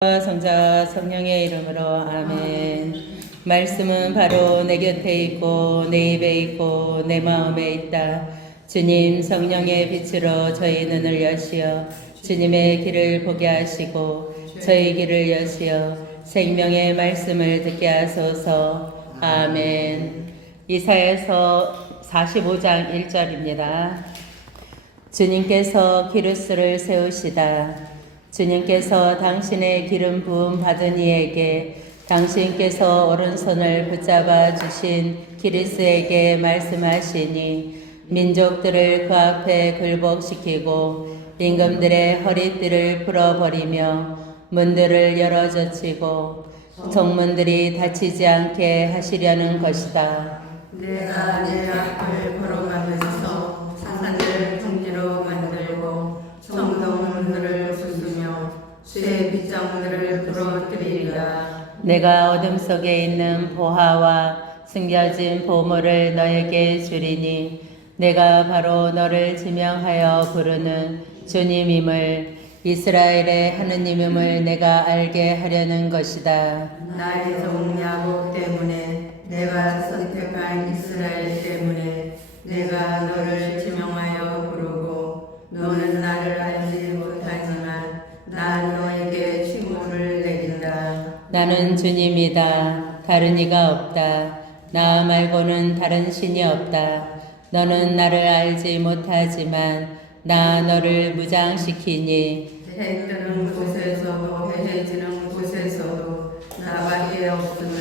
성자 성령의 이름으로 아멘. 말씀은 바로 내 곁에 있고 내 입에 있고 내 마음에 있다. 주님 성령의 빛으로 저희 눈을 여시어 주님의 길을 보게 하시고 저희 길을 여시어 생명의 말씀을 듣게 하소서. 아멘. 이사야서 45장 1절입니다. 주님께서 기루스를 세우시다. 주님께서 당신의 기름 부음 받은 이에게 당신께서 오른손을 붙잡아 주신 기리스에게 말씀하시니 민족들을 그 앞에 굴복시키고 임금들의 허리띠를 풀어버리며 문들을 열어젖히고 정문들이 닫히지 않게 하시려는 것이다. 내가 내 앞을 걸어가면서 산들을 평지로 만들고 성동문들을 부수며 쇠 빗장들을 부러뜨리리라. 내가 어둠 속에 있는 보화와 숨겨진 보물을 너에게 주리니 내가 바로 너를 지명하여 부르는 주님임을 이스라엘의 하느님임을 내가 알게 하려는 것이다. 나의 종 야곱 때문에 내가 선택한 이스라엘 때문에 내가 너를 지명하여 부르고 너는 나를 알지 못하지만 난 너에게 칭호를 내린다. 나는 주님이다. 다른 이가 없다. 나 말고는 다른 신이 없다. 너는 나를 알지 못하지만 나 너를 무장시키니 해 뜨는 곳에서도 해 지는 곳에서도 나밖에 없음을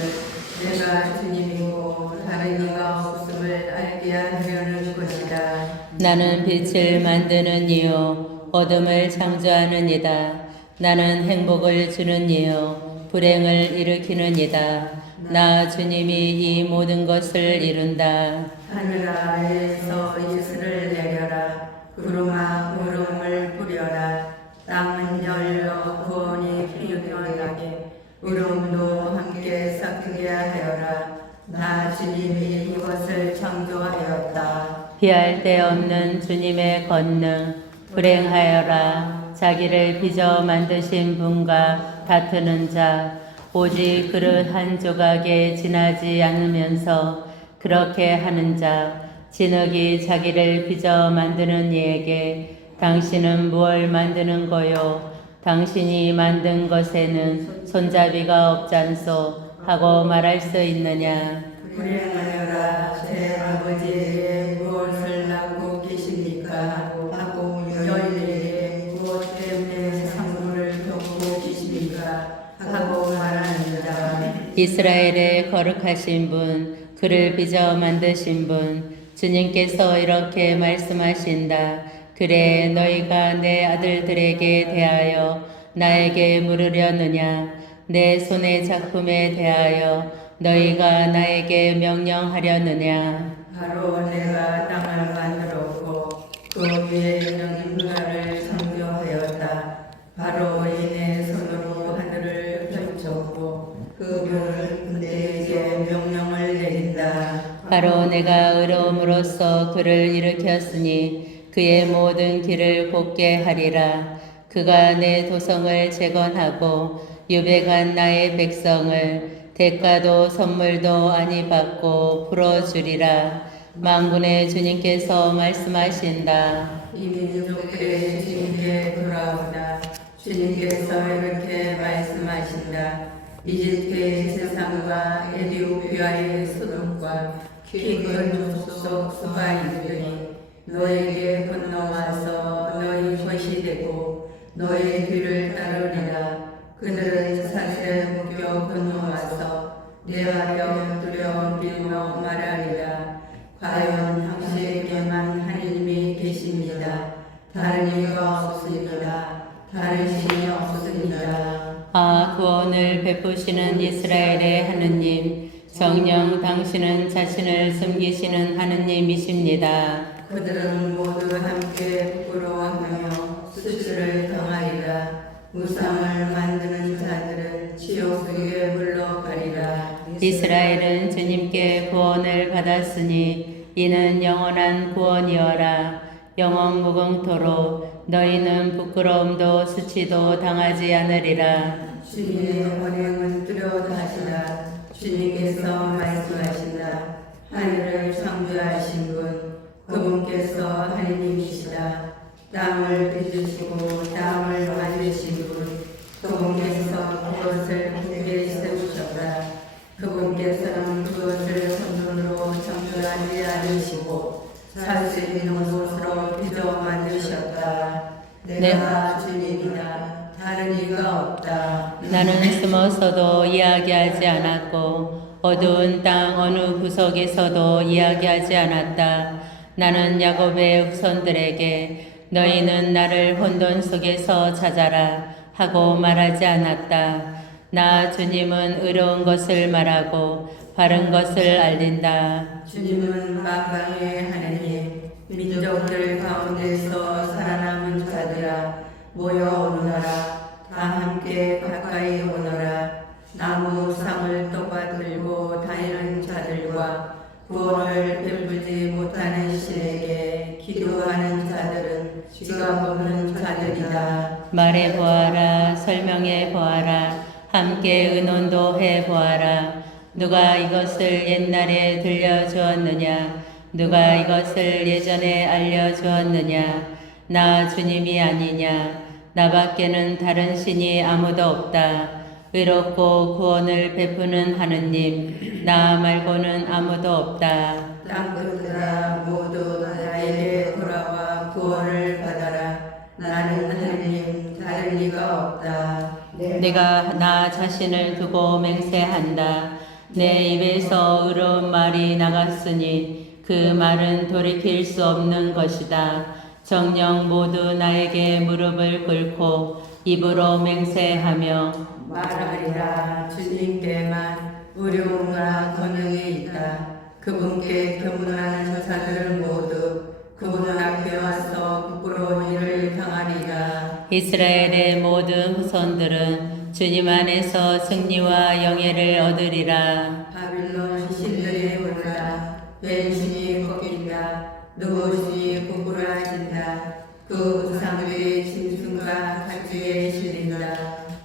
내가 주님이고 다른 이가 없음을 알게 하려는 것이다. 나는 빛을 만드는 이요 어둠을 창조하는 이다. 나는 행복을 주는 이요 불행을 일으키는 이다. 나 주님이 이 모든 것을 이룬다. 하늘 아래에서 이슬을 내려라. 구름아 구름을 뿌려라. 땅은 열려 구원이 피어나게 구름도 함께 섞이게 하여라. 나 주님이 이것을 창조하였다. 피할 데 없는 주님의 권능 불행하여라. 자기를 빚어 만드신 분과 다투는 자 오직 그릇 한 조각에 지나지 않으면서 그렇게 하는 자 진흙이 자기를 빚어 만드는 이에게 당신은 무엇을 만드는 거요 당신이 만든 것에는 손잡이가 없잖소 하고 말할 수 있느냐. 불행하여라. 제 아버지에게 무엇을 낳고 계십니까? 하고 여인에게 무엇 때문에 상고를 겪고 계십니까? 하고 말하느니라. 이스라엘의 거룩하신 분 그를 빚어 만드신 분 주님께서 이렇게 말씀하신다. 그래 너희가 내 아들들에게 대하여 나에게 물으려느냐. 내 손의 작품에 대하여 너희가 나에게 명령하려느냐. 바로 내가 땅을 만들었고 그 위에 있는 문화를 창조하였다. 바로 이내 손으로 하늘을 펼쳤고 그분은 내게 명령을 내린다. 바로 내가 의로움으로써 그를 일으켰으니 그의 모든 길을 곱게 하리라. 그가 내 도성을 재건하고 유백한 나의 백성을 대가도 선물도 아니 받고 풀어주리라. 만군의 주님께서 말씀하신다. 이 민족들의 주님께 돌아오다. 주님께서 이렇게 말씀하신다. 이집트의 세상과 에디오피아의 소돔과 키 큰 족속 수바이들이 너에게 건너와서 너희 것이 되고 너의 뒤를 따르리라. 그들은 사슬에 묶여 건너와서 내 앞에 엎드려 빌며 말하리라. 과연 당신에게만 하느님이 계십니다. 다른 이가 없습니다. 다른 신이 없습니다. 구원을 베푸시는 이스라엘의 하느님 정녕 당신은 자신을 숨기시는 하느님이십니다. 그들은 모두 함께 부끄러워하며 수치를 당하리라. 우상을 만드는 자들은 지옥 속에 물러가리라. 이스라엘은 주님께 구원을 받았으니 이는 영원한 구원이어라. 영원 무궁토록 너희는 부끄러움도 수치도 당하지 않으리라. 주님의 언행은 뚜렷하시다. 주님께서 말씀하신다. 하늘을 창조하신 분, 그분께서 하느님이시다. 땅을 빚으시고 땅을 만드신 분, 그분께서 그것을 굳게 세우셨다. 그분께서는 그것을 손으로 창조하지 않으시고 살 수 있는 곳으로 빚어 만드셨다. 내가 주님이다. 다른 이가 없다. 나는 숨어서도 이야기하지 않았고 어두운 땅 어느 구석에서도 이야기하지 않았다. 나는 야곱의 후손들에게 너희는 나를 혼돈 속에서 찾아라 하고 말하지 않았다. 나 주님은 의로운 것을 말하고 바른 것을 알린다. 주님은 만방의 하느님, 민족들 가운데서 살아남은 자들아 모여오너라. 다 함께 가까이 오너라. 나무 상을 떠받들고 다니는 자들과 구원을 베풀지 못하는 신에게 기도하는 자들은 지각 없는 자들이다. 말해보아라, 설명해보아라, 함께 의논도 해보아라. 누가 이것을 옛날에 들려주었느냐? 누가 이것을 예전에 알려주었느냐? 나 주님이 아니냐? 나밖에는 다른 신이 아무도 없다. 의롭고 구원을 베푸는 하느님, 나 말고는 아무도 없다. 땅끝들아 모두 나에게 돌아와 구원을 받아라. 나는 하느님, 다른 이가 없다. 내가 나 자신을 두고 맹세한다. 내 입에서 의로운 말이 나갔으니 그 말은 돌이킬 수 없는 것이다. 정녕 모두 나에게 무릎을 꿇고 입으로 맹세하며 말하리라. 주님께만 의료가 권능이 있다. 그분께 경문하는 자들은 모두 그분 앞에 와서 부끄러운 일을 당하리라. 이스라엘의 모든 후손들은 주님 안에서 승리와 영예를 얻으리라. 바빌론 신들이 올라 벤신이 꺾인다. 누구시 부끄러워진다. 그 우상들이 짐승과 가지에 실린다.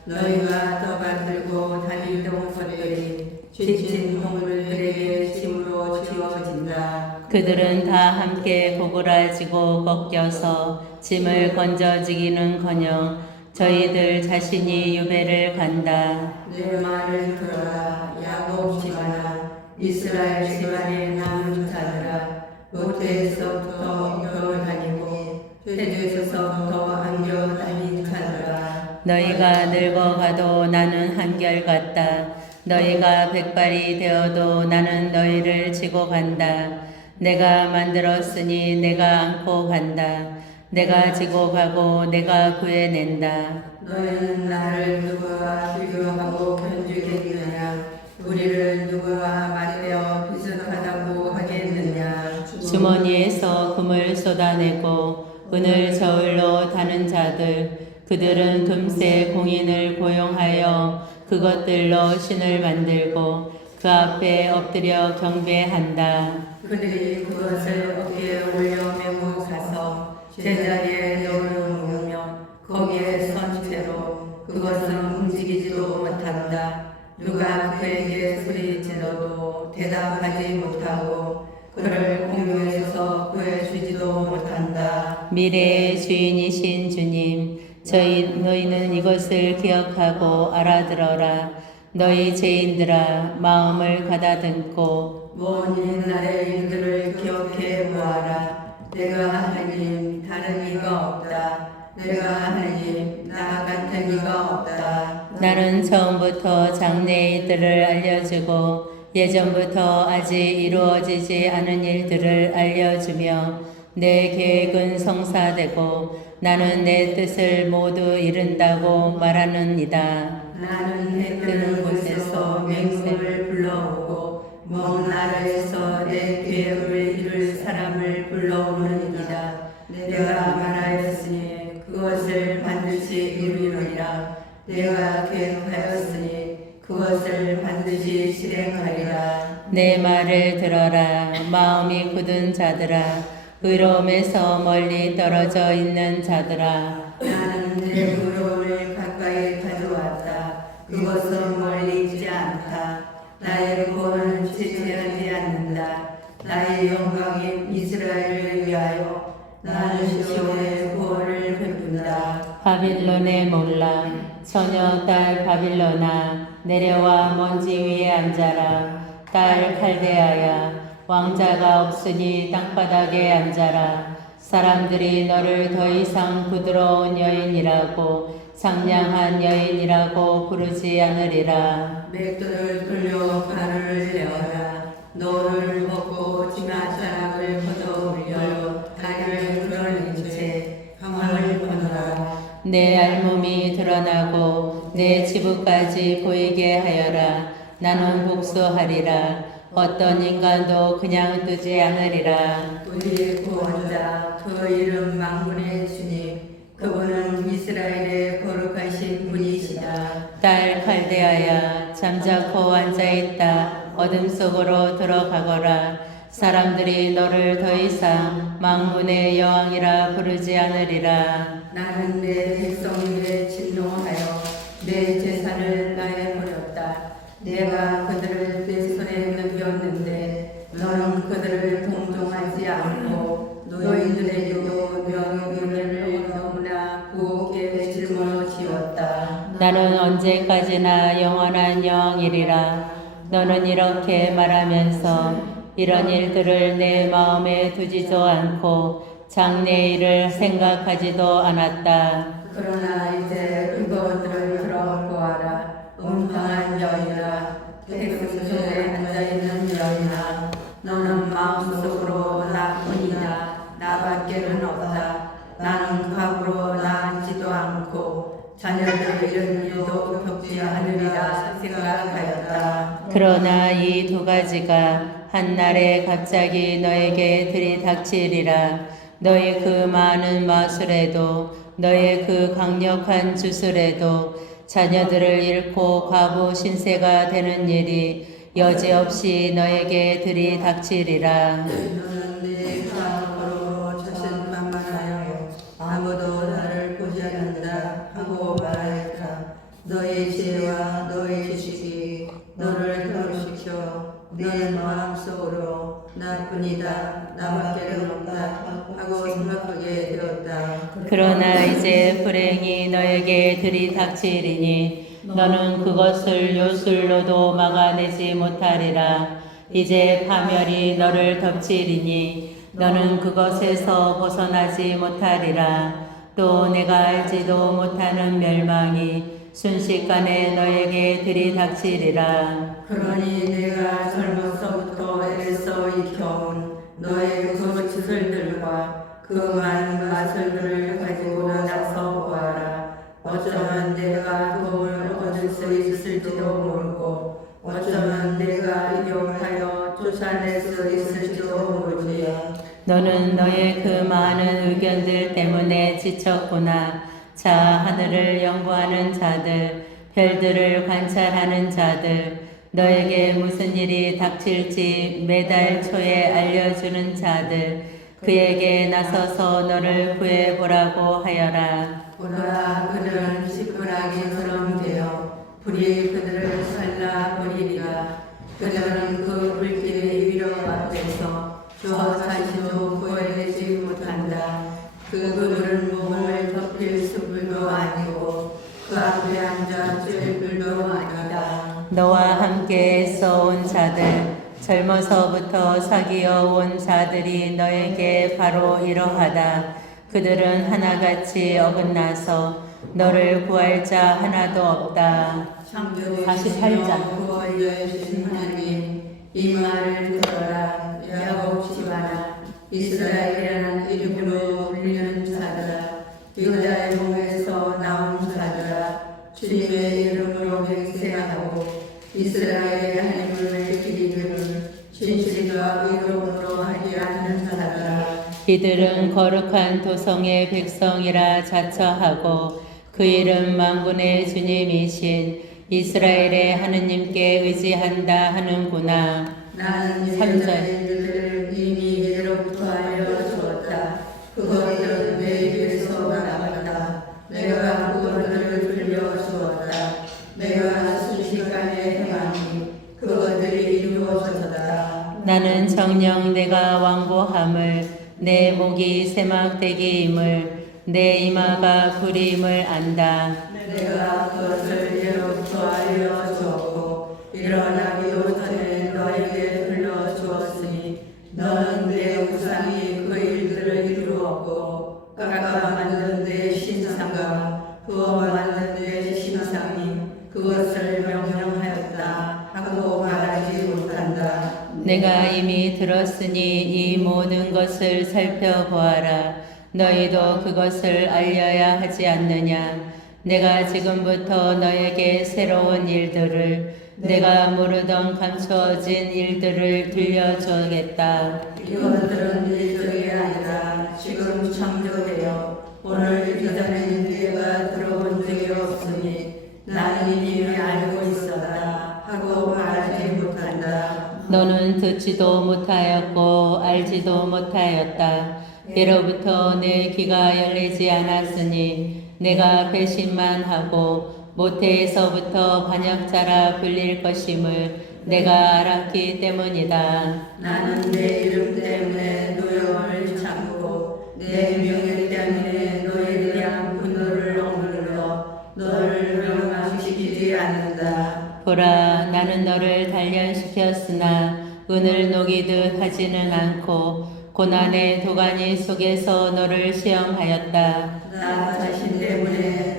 너희가 떠받들고 다니던 것들이 지친 동물들에게 짐으로 지워진다. 그들은 다 함께 고꾸라지고 꺾여서 짐을 건져지기는커녕 저희들 자신이 유배를 간다. 내 말을 들어라. 야곱 집안아, 이스라엘 집안에 남은 자들아, 모태에서부터 겨울 다니고 태주에서부터 안겨 다닌 자들아, 너희가 늙어가도 나는 한결같다. 너희가 백발이 되어도 나는 너희를 지고 간다. 내가 만들었으니 내가 안고 간다. 내가 지고 가고 내가 구해낸다. 너희는 나를 누구와 비교하고 견주겠느냐? 우리를 누구와 맞대어 비슷하다고 하겠느냐? 주머니에서 금을 쏟아내고 은을 저울로 다는 자들, 그들은 금세 공인을 고용하여 그것들로 신을 만들고 그 앞에 엎드려 경배한다. 그들이 그것을 어깨에 올려 메고 가서 제자리에 넣으며 거기에 선 채로 그것은 움직이지도 못한다. 누가 그에게 소리질러도 대답하지 못하고 그를 공중에서 구해주지도 못한다. 미래의 주인이신 주님, 너희는 이것을 기억하고 알아들어라. 너희 죄인들아, 마음을 가다듬고 먼 옛날의 일들을 기억해 보아라. 내가 하느님, 다른 이가 없다. 내가 하느님, 나 같은 이가 없다. 나는 처음부터 장래의 일들을 알려주고 예전부터 아직 이루어지지 않은 일들을 알려주며 내 계획은 성사되고 나는 내 뜻을 모두 이룬다고 말하느니다. 나는 해 뜨는 곳에서 맹세를 불러오고 먼 나라에서 내 계획을 이룰 사람을 불러오느니라. 내가 말하였으니 그것을 반드시 이루리라. 내가 계획하였으니 그것을 반드시 실행하리라. 내 말을 들어라. 마음이 굳은 자들아, 의로움에서 멀리 떨어져 있는 자들아. 나는 내 의로움을 가까이 가져왔다. 그것은 멀리 있지 않다. 나의 구원은 지체하지 않는다. 나의 영광인 이스라엘을 위하여 나는 시온의 구원을 베푼다. 바빌론의 몰라 처녀 딸 바빌론아 내려와 먼지 위에 앉아라. 딸 칼데아야 왕자가 없으니 땅바닥에 앉아라. 사람들이 너를 더 이상 부드러운 여인이라고 상냥한 여인이라고 부르지 않으리라. 맷돌을 돌려 가루를 내어라. 노를 벗고 치맛자락을 걷어 올려 다리를 끌어올린 채 강을 건너라. 내 알몸이 드러나고 내 지부까지 보이게 하여라. 나는 복수하리라. 어떤 인간도 그냥 뜨지 않으리라. 우리의 구원자 그 이름 만군의 주님 그분은 이스라엘의 거룩하신 분이시다. 딸 칼데아야 잠자코 앉아있다. 어둠 속으로 들어가거라. 사람들이 너를 더 이상 망군의 여왕이라 부르지 않으리라. 나는 내 백성에게 진노하여 내 재산을 나눠버렸다. 내가 그들을 내 손에 넘겼는데 너는 그들을 동정하지 않고 노인들에게도 명예를 너무나 부엌에 짊어지었다. 나는 언제까지나 영원한 여왕이리라. 너는 이렇게 말하면서 이런 일들을 내 마음에 두지도 않고 장래일을 생각하지도 않았다. 그러나 이제 그것들을 들어보아라. 음탕한 여인아, 백성중에 앉아있는 여인아, 너는 마음속으로 나뿐이다. 나밖에는 없다. 나는 과부로 낳지도 않고 자녀들을 이런 일도 겪지 않으리라 생각하였다. 그러나 이 두 가지가 한날에 갑자기 너에게 들이닥치리라. 너의 그 많은 마술에도 너의 그 강력한 주술에도 자녀들을 잃고 과부 신세가 되는 일이 여지없이 너에게 들이닥치리라. 너는 내 과거로 자신만만하여 아무도 나를 보지 않는다 하고 말하였다. 너의 지혜와 너의 지식이 너를 결혼시켜 내 마음속으로 나뿐이다 나밖에는 없다 하고 생각하게 되었다. 그러나 이제 불행이 너에게 들이닥치리니 너는 그것을 요술로도 막아내지 못하리라. 이제 파멸이 너를 덮치리니 너는 그것에서 벗어나지 못하리라. 또 내가 알지도 못하는 멸망이 순식간에 너에게 들이닥치리라. 그러니 내가 젊어서부터 애써 익혀온 너의 그 주술들과 그 많은 마술들을 가지고 나서 보아라. 어쩌면 내가 도움을 얻을 수 있을지도 모르고 어쩌면 내가 이용하여 쫓아낼 수 있을지도 모르지. 너는 너의 그 많은 의견들 때문에 지쳤구나. 자, 하늘을 연구하는 자들, 별들을 관찰하는 자들, 너에게 무슨 일이 닥칠지 매달 초에 알려주는 자들, 그에게 나서서 너를 구해보라고 하여라. 보라, 그들은 시끄라기처럼 되어 불이 그들을 살라버리리라. 그들은 그 불길의 위력 앞에서 저 자신도 구해내지 못한다. 그들은 몸을 덮일 수불도 아니고 그 앞에 앉아 쬐 불도 아니다. 너와 함께 애써온 자들, 젊어서부터 사귀어 온 자들이 너에게 바로 이러하다. 그들은 하나같이 어긋나서 너를 구할 자 하나도 없다. 창조의 48장. 구원자의 주신 하나님, 이 말을 들어라. 야곱 집안아, 이스라엘이라는 이름으로 불리는 자들아, 유다의 몸에서 나온 자들아, 주님의 이름으로 맹세하고 이스라엘의 하나님을 기리기를 진실과 의로움으로 하지 않는 자들아, 이들은 거룩한 도성의 백성이라 자처하고 그 이름 만군의 주님이신 이스라엘의 하느님께 의지한다 하는구나. 나는 3절. 이들을 이미 예로부터 알려주었다. 그것들은 내 입에서 나갔다. 내가 그것들을 들려주었다. 내가 나의 행함이 그것들이 이루어졌다. 나는 정녕 내가 왕고함을 내 목이 세막되기임을 내 이마가 불임을 안다. 내가 그것을 예로부터 알려주었고 일어나기도 전에 너에게 들려주었으니 너는 내 우상이 그 일들을 이루었고 깎아 만든 내 신상과 부어 만든 내 신상이 그것을 명령하였다 하고 말하지 못한다. 내가 이미 들었으니 이 모든 것을 살펴보아라. 너희도 그것을 알려야 하지 않느냐. 내가 지금부터 너에게 새로운 일들을 내가 모르던 감추어진 일들을 들려주겠다. 이것들은 일들이 아니라 지금 창조되어 오늘 이전에 네가 들어본 적이 없으니 나는 이미 알고 있었다 하고 말하지 못한다. 너는 듣지도 못하였고 알지도 못하였다. 예로부터 내 귀가 열리지 않았으니 내가 배신만 하고 모태에서부터 반역자라 불릴 것임을 내가 알았기 때문이다. 나는 내 이름 때문에 노여움을 참고 내 명예 때문에 너에 대한 분노를 억눌러 너를 멸망시키지 않는다. 보라, 나는 너를 단련시켰으나 은을 녹이듯 하지는 않고 고난의 도가니 속에서 너를 시험하였다. 나 자신 때문에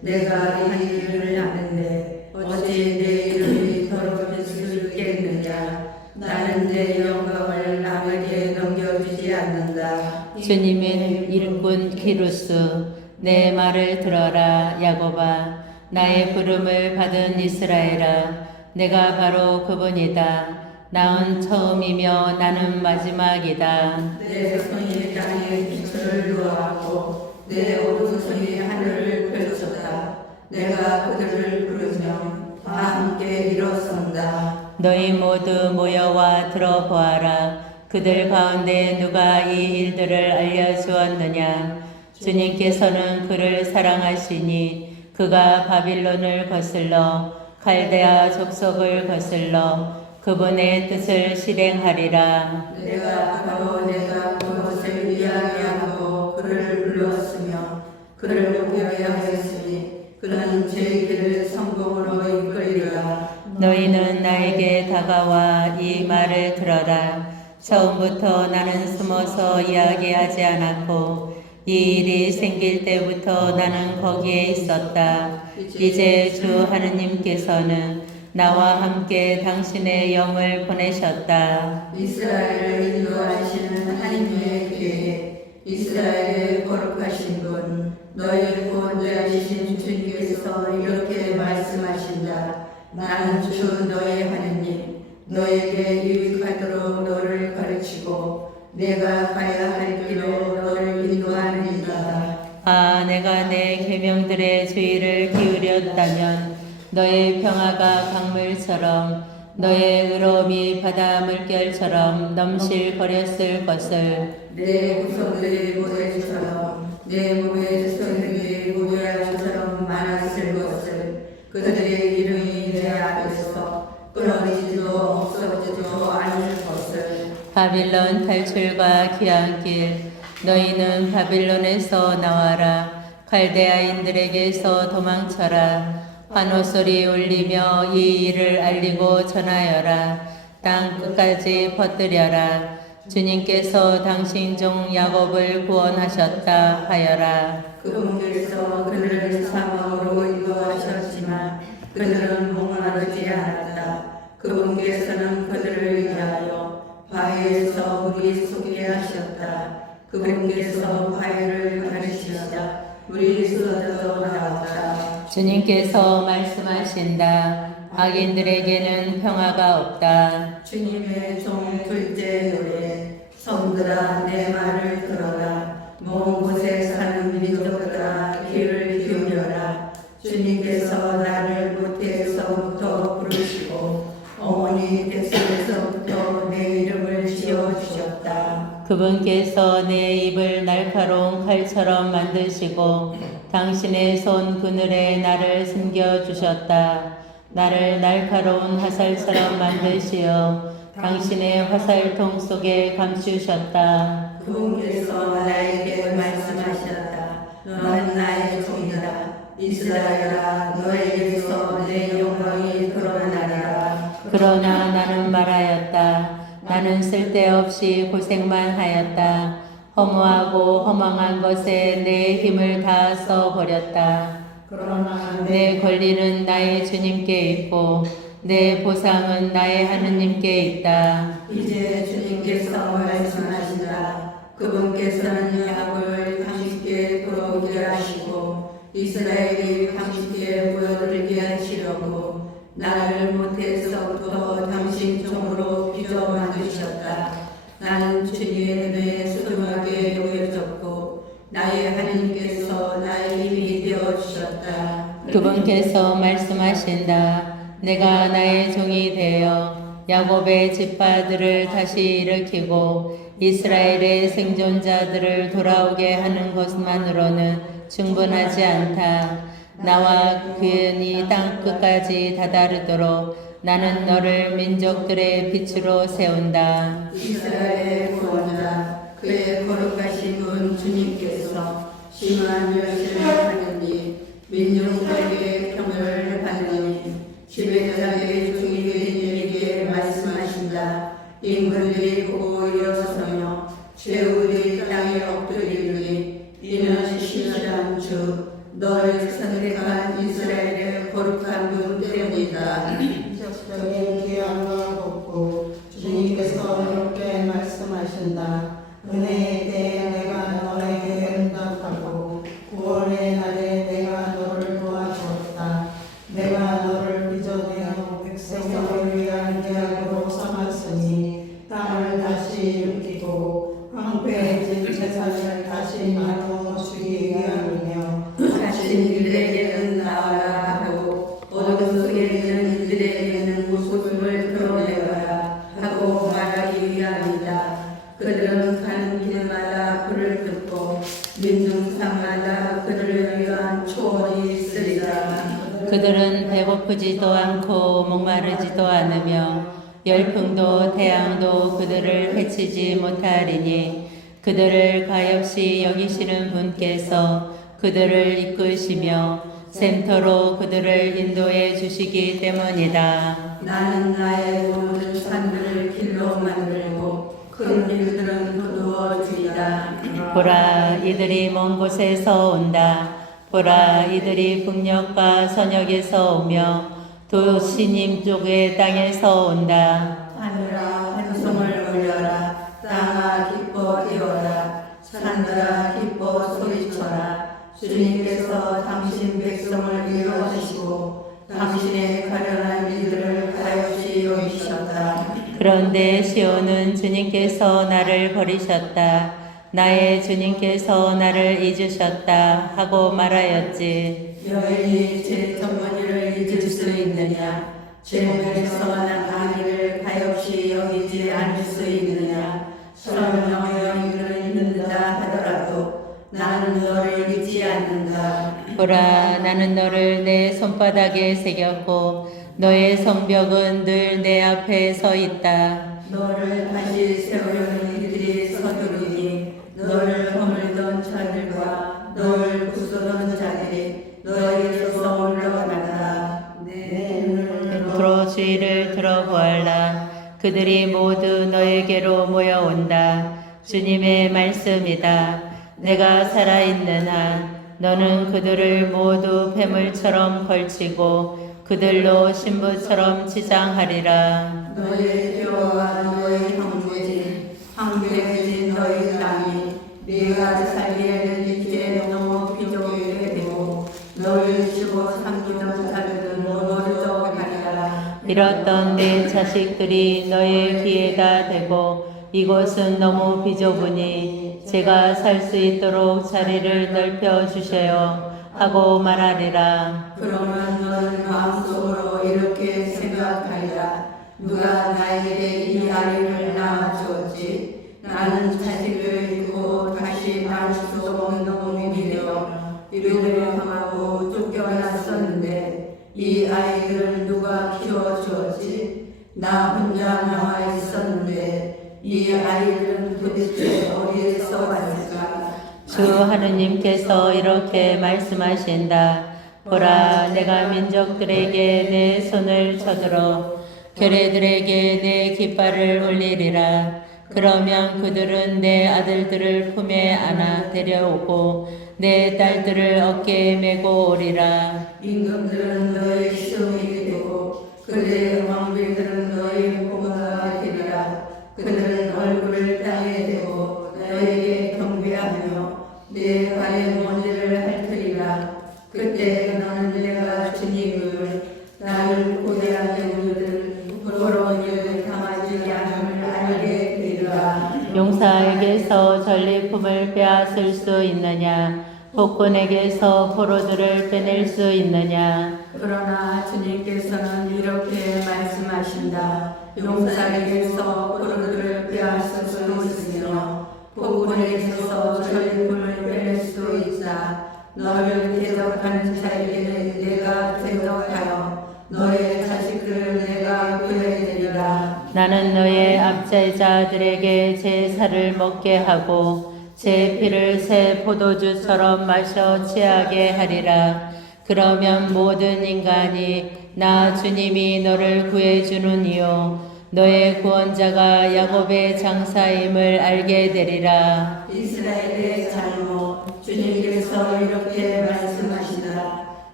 내가 이 일을 하는데 어찌 내 이름이 더러워질 수 있겠느냐. 나는 내 영광을 남에게 넘겨주지 않는다. 주님의 일꾼 키루스, 내 말을 들어라. 야곱아, 나의 부름을 받은 이스라엘아, 내가 바로 그분이다. 나는 처음이며 나는 마지막이다. 내 손이 땅에 빛을 놓았고 내 오른손이 하늘을 펼쳤다. 내가 그들을 부르며 다 함께 일어선다. 너희 모두 모여와 들어보아라. 그들 가운데 누가 이 일들을 알려주었느냐. 주님께서는 그를 사랑하시니 그가 바빌론을 거슬러 갈대아 족속을 거슬러 그분의 뜻을 실행하리라. 내가 그것을 이야기하고 그를 불렀으며 그를 보여야 했으니 그는 제 길을 성공으로 이끌리라. 너희는 나에게 다가와 이 말을 들어라. 처음부터 나는 숨어서 이야기하지 않았고 이 일이 생길 때부터 나는 거기에 있었다. 이제 주 하느님께서는 나와 함께 당신의 영을 보내셨다. 이스라엘을 인도하시는 하나님의 계획, 이스라엘의 거룩하신 분, 너희 구원자이신 주님께서 이렇게 말씀하신다. 나는 주 너의 하느님, 너에게 유익하도록 너를 가르치고 내가 가야 할 길로 너를 인도하는 이다. 아, 내가 내 계명들의 주의를 기울였다면 너의 평화가 강물처럼 너의 의로움이 바다 물결처럼 넘실거렸을 것을 내 구성들이 모래처럼 내 몸의 소들이 모래처럼 많았을 것을 그들의 이름이 내 앞에서 끊어지지도 없어지지도 않을 것을. 바빌론 탈출과 귀환길 너희는 바빌론에서 나와라. 갈대아인들에게서 도망쳐라. 환호소리 울리며 이 일을 알리고 전하여라. 땅 끝까지 퍼뜨려라. 주님께서 당신 종 야곱을 구원하셨다 하여라. 그분께서 그들을 사망으로 인도하셨지만 그들은 목마르지 않았다. 그분께서는 그들을 위하여 바위에서 물이 솟게 하셨다. 그분께서 바위를 가르치시다. 물이 쏟아져 나왔다. 주님께서 말씀하신다. 악인들에게는 평화가 없다. 주님의 종 둘째 노래. 성들아 내 말을 들어라. 먼 곳에 사는 민족들아 귀를 기울여라. 주님께서 나를 모태에서부터 부르시고 어머니 뱃속에서부터 내 이름을 지어주셨다. 그분께서 내 입을 날카로운 칼처럼 만드시고 당신의 손 그늘에 나를 숨겨주셨다. 나를 날카로운 화살처럼 만드시어 당신의 화살통 속에 감추셨다. 그분께서 나에게 말씀하셨다. 너는 나의 종이다. 이스라엘아, 너에게서 내 영광이 드러나리라. 그러나 나는 말하였다. 나는 쓸데없이 고생만 하였다. 허무하고 허망한 것에 내 힘을 다 써버렸다. 그러나 내 권리는 나의 주님께 있고 내 보상은 나의 하느님께 있다. 이제 주님께서 말씀하신다. 그분께서는 야곱을 당신께 돌아오게 하시고 이스라엘이 당신께 보여드리게 하시려고 나를 모태에서부터 당신 종으로 빚어 만드셨다. 나는 주님의 눈에 소중하게 여겨졌고 나의 하나님께서 나의 힘이 되어주셨다. 그분께서 말씀하신다. 내가 나의 종이 되어 야곱의 지파들을 다시 일으키고 이스라엘의 생존자들을 돌아오게 하는 것만으로는 충분하지 않다. 나와 그연이 땅 끝까지 다다르도록 나는 너를 민족들의 빛으로 세운다. 이스라엘의 구원자 그의 거룩하신 분 주님께서 심한 멸시를 하느니 민족에게 평을 받느니 지배자의 종이 된 이에게 말씀하신다. 인물들이 보고 일어서며 죄우들이 땅에 엎드리니 이는 신실한 주 너를 선택한 이스라엘의 거룩한 분 때문이다. 적적인 귀함과 곱고 주님께서 이렇게 말씀하신다. 은혜에 대해 내가 너에게 응답하고 구원의 날에 내가 너를 도와주었다. 내가 너를 빚어내어 백성을 위한 계약으로 삼았으니 땅을 다시 일으키고 황폐해진 재산을 다시 나누어 주기 위함이며 가진 이들에게는 나와라 하고 어둠 속에 있는 이들에게는 모습을 드러내어라 하고 말하기 위함이다. 그들은 가는 길마다 그를 듣고 민중상마다 그들을 위한 초원이 있으리라. 그들은 배고프지도 않고 목마르지도 않으며 열풍도 태양도 그들을 해치지 못하리니 그들을 가엾이 여기시는 분께서 그들을 이끄시며 샘터로 그들을 인도해 주시기 때문이다. 나는 나의 모든 산들을 길로 만들고 큰 길들은 거두어 주리라. 보라 이들이 먼 곳에서 온다. 보라 이들이 북녘과 서녘에서 오며 도시님 쪽의 땅에서 온다. 하늘아 한송을 올려라. 땅아 기뻐 뛰어라. 산들아 기뻐 소리쳐라. 주님께서 당신 백성을 위로하시고 당신의 가련한 이들을 가엾이 여기셨다. 그런데 시온은 주님께서 나를 버리셨다. 나의 주님께서 나를 잊으셨다 하고 말하였지. 여인이 제 전머니를 잊을 수 있느냐? 죄를 성한 아기를 가엾이 여기지 않을 수 있느냐? 설령 여인을 잊는다 하더라도 나는 너를 잊지 않는다. 보라 나는 너를 내 손바닥에 새겼고 너의 성벽은 늘 내 앞에 서 있다. 너를 다시 세우려는 이들이 서두르니 너를 허물던 자들과 너를 부수던 자들이 너에게서 올라간다. 내 눈을 앞으로 주의를 들어보아라. 그들이 모두 너에게로 모여온다. 주님의 말씀이다. 내가 살아있는 한 너는 그들을 모두 폐물처럼 걸치고 그들로 신부처럼 치장하리라. 너의 뼈와 너의 형제진 황폐해진 너의 땅이 네가 살기에는 이제 너무 비좁게 되고 너를 주고 삼키던 자들은 멀어져 가리라. 잃었던 내 자식들이 너의 기회가 되고 이곳은 너무 비좁으니 제가 살 수 있도록 자리를 넓혀 주셔요 하고 말하리라. 그러면 너는 마음속으로 이렇게 생각하리라. 누가 나에게 이 아이를 낳아주었지? 나는 자식을 잃고 다시 낳을 수 없는 놈이 되어 이를 미움을 당하고 쫓겨났었는데 이 아이들을 누가 키워주었지? 나 혼자 나와 있었는데 이 아이들은 도대체 어디에서 왔을까? 주 하느님께서 이렇게 말씀하신다. 보라, 내가 민족들에게 내 손을 쳐들어 교례들에게 내 깃발을 올리리라. 그러면 그들은 내 아들들을 품에 안아 데려오고 내 딸들을 어깨에 메고 오리라. 임금들은 너의 시험이 되고 그들의 왕비들은 너의 보호가 되리라. 그들은 얼굴을 땅에 대고 너에게 경배하며 내 발의 먼지를 핥으리라. 그때 너는 내가 주님을 나를 고대하는 이들 부러운 일을 당하지 않음을 알게 되리라. 용사에게서 전리품을 빼앗을 수 있느냐? 복군에게서 포로들을 빼낼 수 있느냐? 그러나 주님께서는 이렇게 말씀하신다. 용사에게서 포로들을 빼앗을 수 있으며 복군에게서 전리품을 빼낼 수 있다. 너를 대적하는 자에게는 내가 대적하여 너의 자식들을 내가 구해내리라. 나는 너의 압제자들에게 제 살을 먹게 하고 제 피를 새 포도주처럼 마셔 취하게 하리라. 그러면 모든 인간이 나 주님이 너를 구해주는 이요 너의 구원자가 야곱의 장사임을 알게 되리라. 이스라엘의 잘못 주님께서 이렇게 말씀하시다.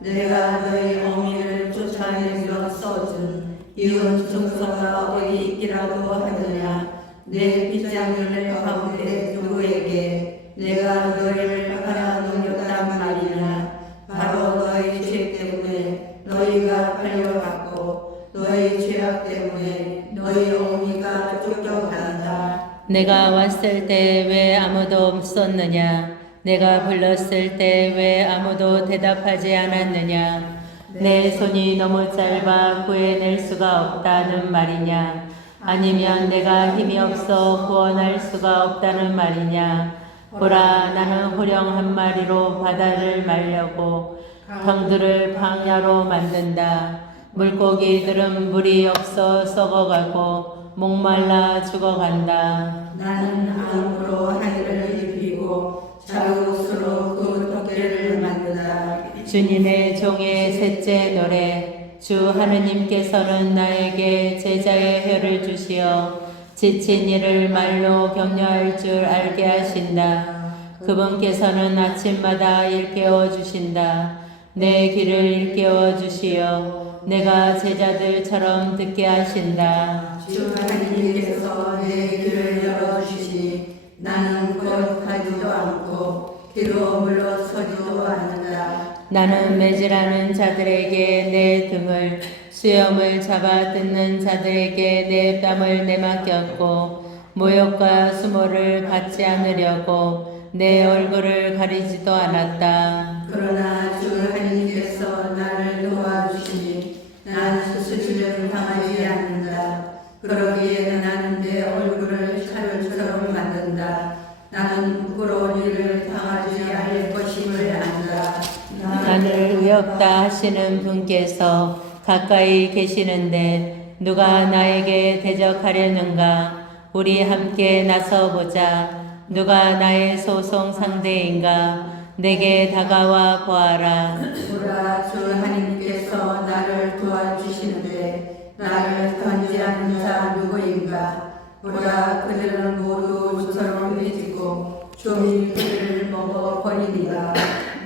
내가 너의 어미를 쫓아내려 써준 이웃 중서가 어디 있기라도 하느냐. 내 빗장을 가운데 누구에게 내가 너희를 팔아넘겼단 말이냐. 바로 너희 죄 때문에 너희가 팔려갔고 너희 죄악 때문에 너희 어미가 쫓겨간다. 내가 왔을 때 왜 아무도 없었느냐? 내가 불렀을 때 왜 아무도 대답하지 않았느냐? 내 손이 너무 짧아 구해낼 수가 없다는 말이냐? 아니면 내가 힘이 없어 구원할 수가 없다는 말이냐? 보라, 나는 호령 한 마리로 바다를 말려고 강들을 방야로 만든다. 물고기들은 물이 없어 썩어가고 목말라 죽어간다. 나는 암으로 하늘을 입히고 자루옷으로 그 덮개를 만든다. 주님의 종의 셋째 노래. 주 하느님께서는 나에게 제자의 혀를 주시어 지친 이를 말로 격려할 줄 알게 하신다. 그분께서는 아침마다 일깨워 주신다. 내 귀를 일깨워 주시어 내가 제자들처럼 듣게 하신다. 주 하나님께서 내 귀를 열어주시니 나는 거룩하지도 않고 뒤로 물러서지도 않는다. 나는 매질하는 자들에게 내 등을 수염을 잡아 뜯는 자들에게 내 뺨을 내맡겼고 모욕과 수모를 받지 않으려고 내 얼굴을 가리지도 않았다. 그러나 주 하나님께서 나를 도와주시니 나는 수치를 당하지 않는다. 그러기에 나는 내 얼굴을 칼처럼 만든다. 나는 부끄러운 일을 당하지 않을 것임을 안다. 나를 의롭다 하시는 분께서 가까이 계시는데 누가 나에게 대적하려는가? 우리 함께 나서보자. 누가 나의 소송 상대인가? 내게 다가와 보아라. 보라, 주 하나님께서 나를 도와주시는데 나를 던지하는 자 누구인가? 보라, 그들은 모두 서로 해지고 종이 그들을 먹어버리리라.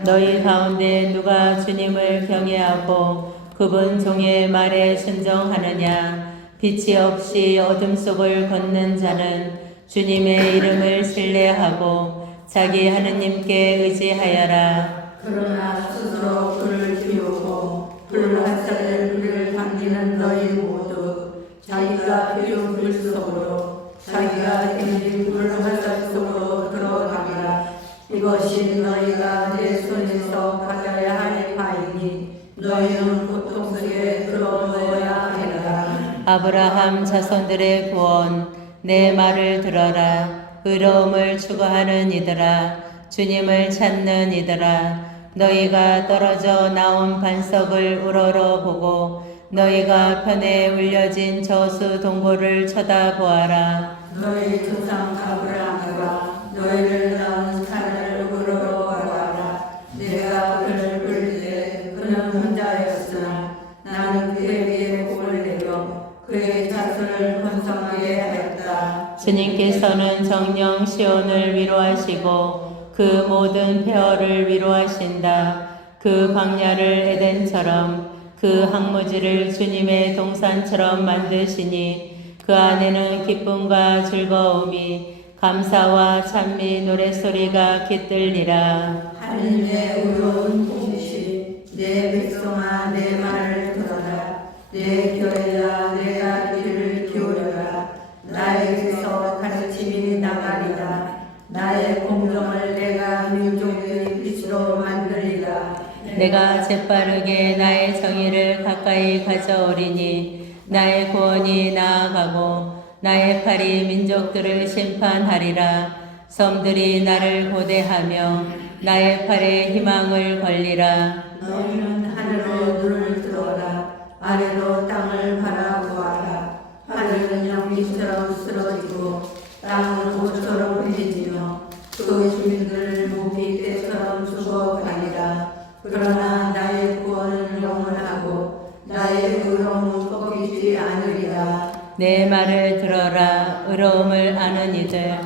너희 가운데 누가 주님을 경외하고 그분 종의 말에 순종하느냐? 빛이 없이 어둠 속을 걷는 자는 주님의 이름을 신뢰하고 자기 하느님께 의지하여라. 그러나 스스로 불을 피우고 불화살을 불을 당기는 너희 모두 자기가 피운 불 속으로 자기가 댕긴 불화살 속으로 들어가리라. 이것이 너희가 내 손에서 받아야 할 바이니 너희는 고통 속에 들어넣어야 하리라. 아브라함 자손들의 구원, 내 말을 들어라. 의로움을 추구하는 이들아, 주님을 찾는 이들아, 너희가 떨어져 나온 반석을 우러러보고 너희가 편에 울려진 저수 동굴을 쳐다보아라. 너희 조상 아브라함과 너희를 낳은 산을 우러러보아라. 내가 그를 부를 때 그는 혼자였으나 나는 그의 위에 복을 내려 그의 자손을 번성하게 하였다. 주님께서는 정령 시온을 위로하시고 그 모든 폐허를 위로하신다. 그 광야를 에덴처럼 그 항무지를 주님의 동산처럼 만드시니 그 안에는 기쁨과 즐거움이 감사와 찬미 노랫소리가 깃들리라. 하느님의 의로운 통치 내 백성아 내 말을 들어라. 내 교회야 내가 귀를 기울여라. 나에게서 가르침이 나가리라. 나의 공정을 내가 민족의 빛으로 만들리라. 내가 재빠르게 나의 정의를 가까이 가져오리니 나의 구원이 나아가고 나의 팔이 민족들을 심판하리라. 섬들이 나를 고대하며 나의 팔에 희망을 걸리라. 너희는 하늘로 눈을 들어라. 아래로 땅을 바라보아라. 하늘은 연기처럼 쓰러지고 땅은 옷처럼 흐리지며 그 주민들 목이 때처럼 죽어가리라. 그러나 나의 구원은 영원하고 나의 의로움은 꺾이지 않으리라. 내 말을 들어라. 의로움을 아는 이들,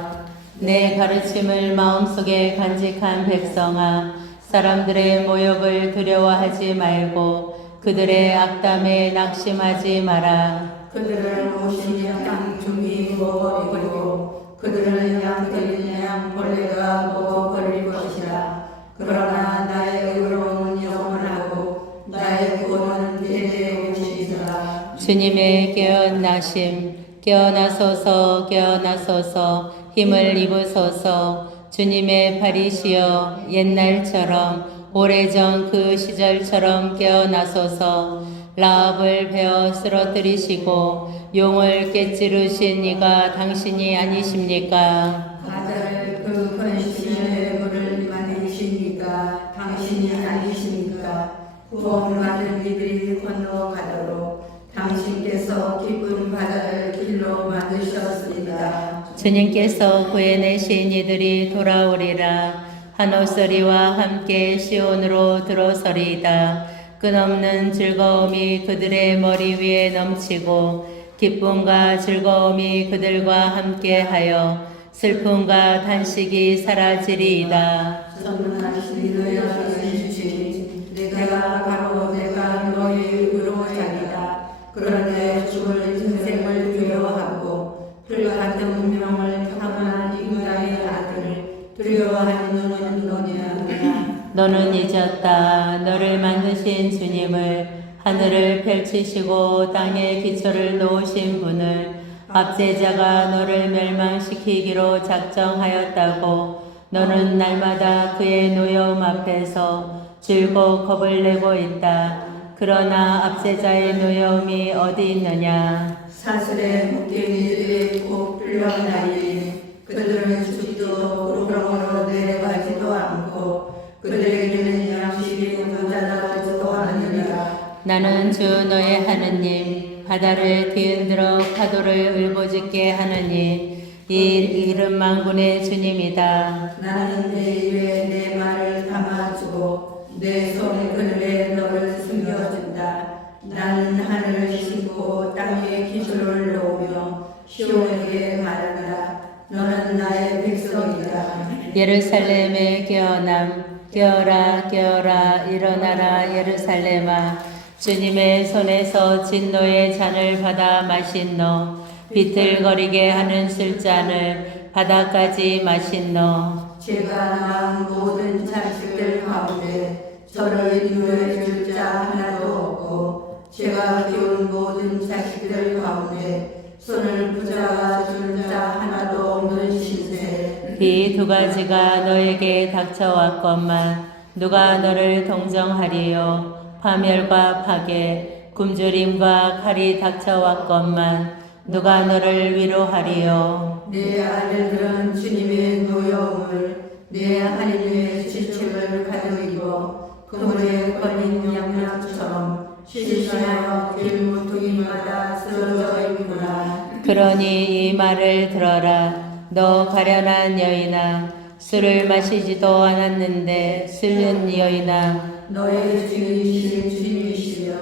내 가르침을 마음속에 간직한 백성아, 사람들의 모욕을 두려워하지 말고 그들의 악담에 낙심하지 마라. 그들은 오신 양 중이 먹어버리고 그들은 양들인 양 벌레가 먹어버릴 것이라. 그러나 나의 의로움은 영원하고 나의 구원은 대대 오시리라. 주님의 깨어나심, 깨어나소서 깨어나소서 힘을 입으소서. 주님의 팔이시여 옛날처럼 오래전 그 시절처럼 깨어나소서. 라합을 베어 쓰러뜨리시고 용을 깨찌르신 이가 당신이 아니십니까? 아들 그 권신의 물을 만드시니까 당신이 아니십니까? 구원 받은 이들이 건너가도록 당신께서 깊은 바다를 길로 만드셨습니다. 주님께서 구해내신 이들이 돌아오리라. 한 옷소리와 함께 시온으로 들어서리이다. 끝없는 즐거움이 그들의 머리 위에 넘치고 기쁨과 즐거움이 그들과 함께하여 슬픔과 단식이 사라지리이다. 선문하신 너희의 주님, 내가 바로 내가 너희 의로자니라. 그런데 죽을 인생을 두려워하고 불같은 운명을 타고난 인간의 아들을 두려워하는 너는 너냐. 너는 잊었다. 너를 만드신 주님을, 하늘을 펼치시고 땅에 기초를 놓으신 분을. 압제자가 너를 멸망시키기로 작정하였다고 너는 날마다 그의 노여움 앞에서 줄곧 겁을 내고 있다. 그러나 압제자의 노여움이 어디 있느냐? 사슬에 묶인 이들이 곧 풀려나니 그들은 죽지도 구렁으로 내려가지도 않고 그들에게는 양식이 모자라지도 않으리라. 나는 주 너의 하느님, 바다를 뒤흔들어 파도를 울부짖게 하느니 이 이름 만군의 주님이다. 나는 내 입에 내 말을 담아주고 내 손 그늘에 너를 숨겨준다. 나는 하늘을 싣고 땅에 기초를 놓으며 시온에게 말한다. 너는 나의 백성이다. 예루살렘의 깨어남, 깨어라 깨어라 일어나라 예루살렘아. 주님의 손에서 진노의 잔을 받아 마신 너, 비틀거리게 하는 술잔을 바다까지 마신 너. 제가 낳은 모든 자식들 가운데 저를 인도해 줄 자 하나도 없고 제가 키운 모든 자식들 가운데 손을 붙잡아 줄 자 하나도 없는 신세. 이 두 가지가 너에게 닥쳐왔건만 누가 너를 동정하리요? 파멸과 파괴, 굶주림과 칼이 닥쳐왔건만 누가 너를 위로하리요? 내 아들들은 주님의 노여움을 내 하나님의 지책을 가득 입어 그물에 걸린 양양처럼 실신하여 길모퉁이마다 쓰러져 있구나. 그러니 이 말을 들어라. 너 가련한 여인아, 술을 마시지도 않았는데 술른 여인아, 너의 주인이신 주님이시며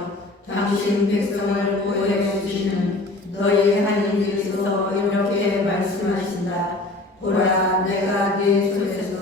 당신 백성을 보호해 주시는 너희 하나님께서 이렇게 말씀하신다. 보라, 내가 네 손에서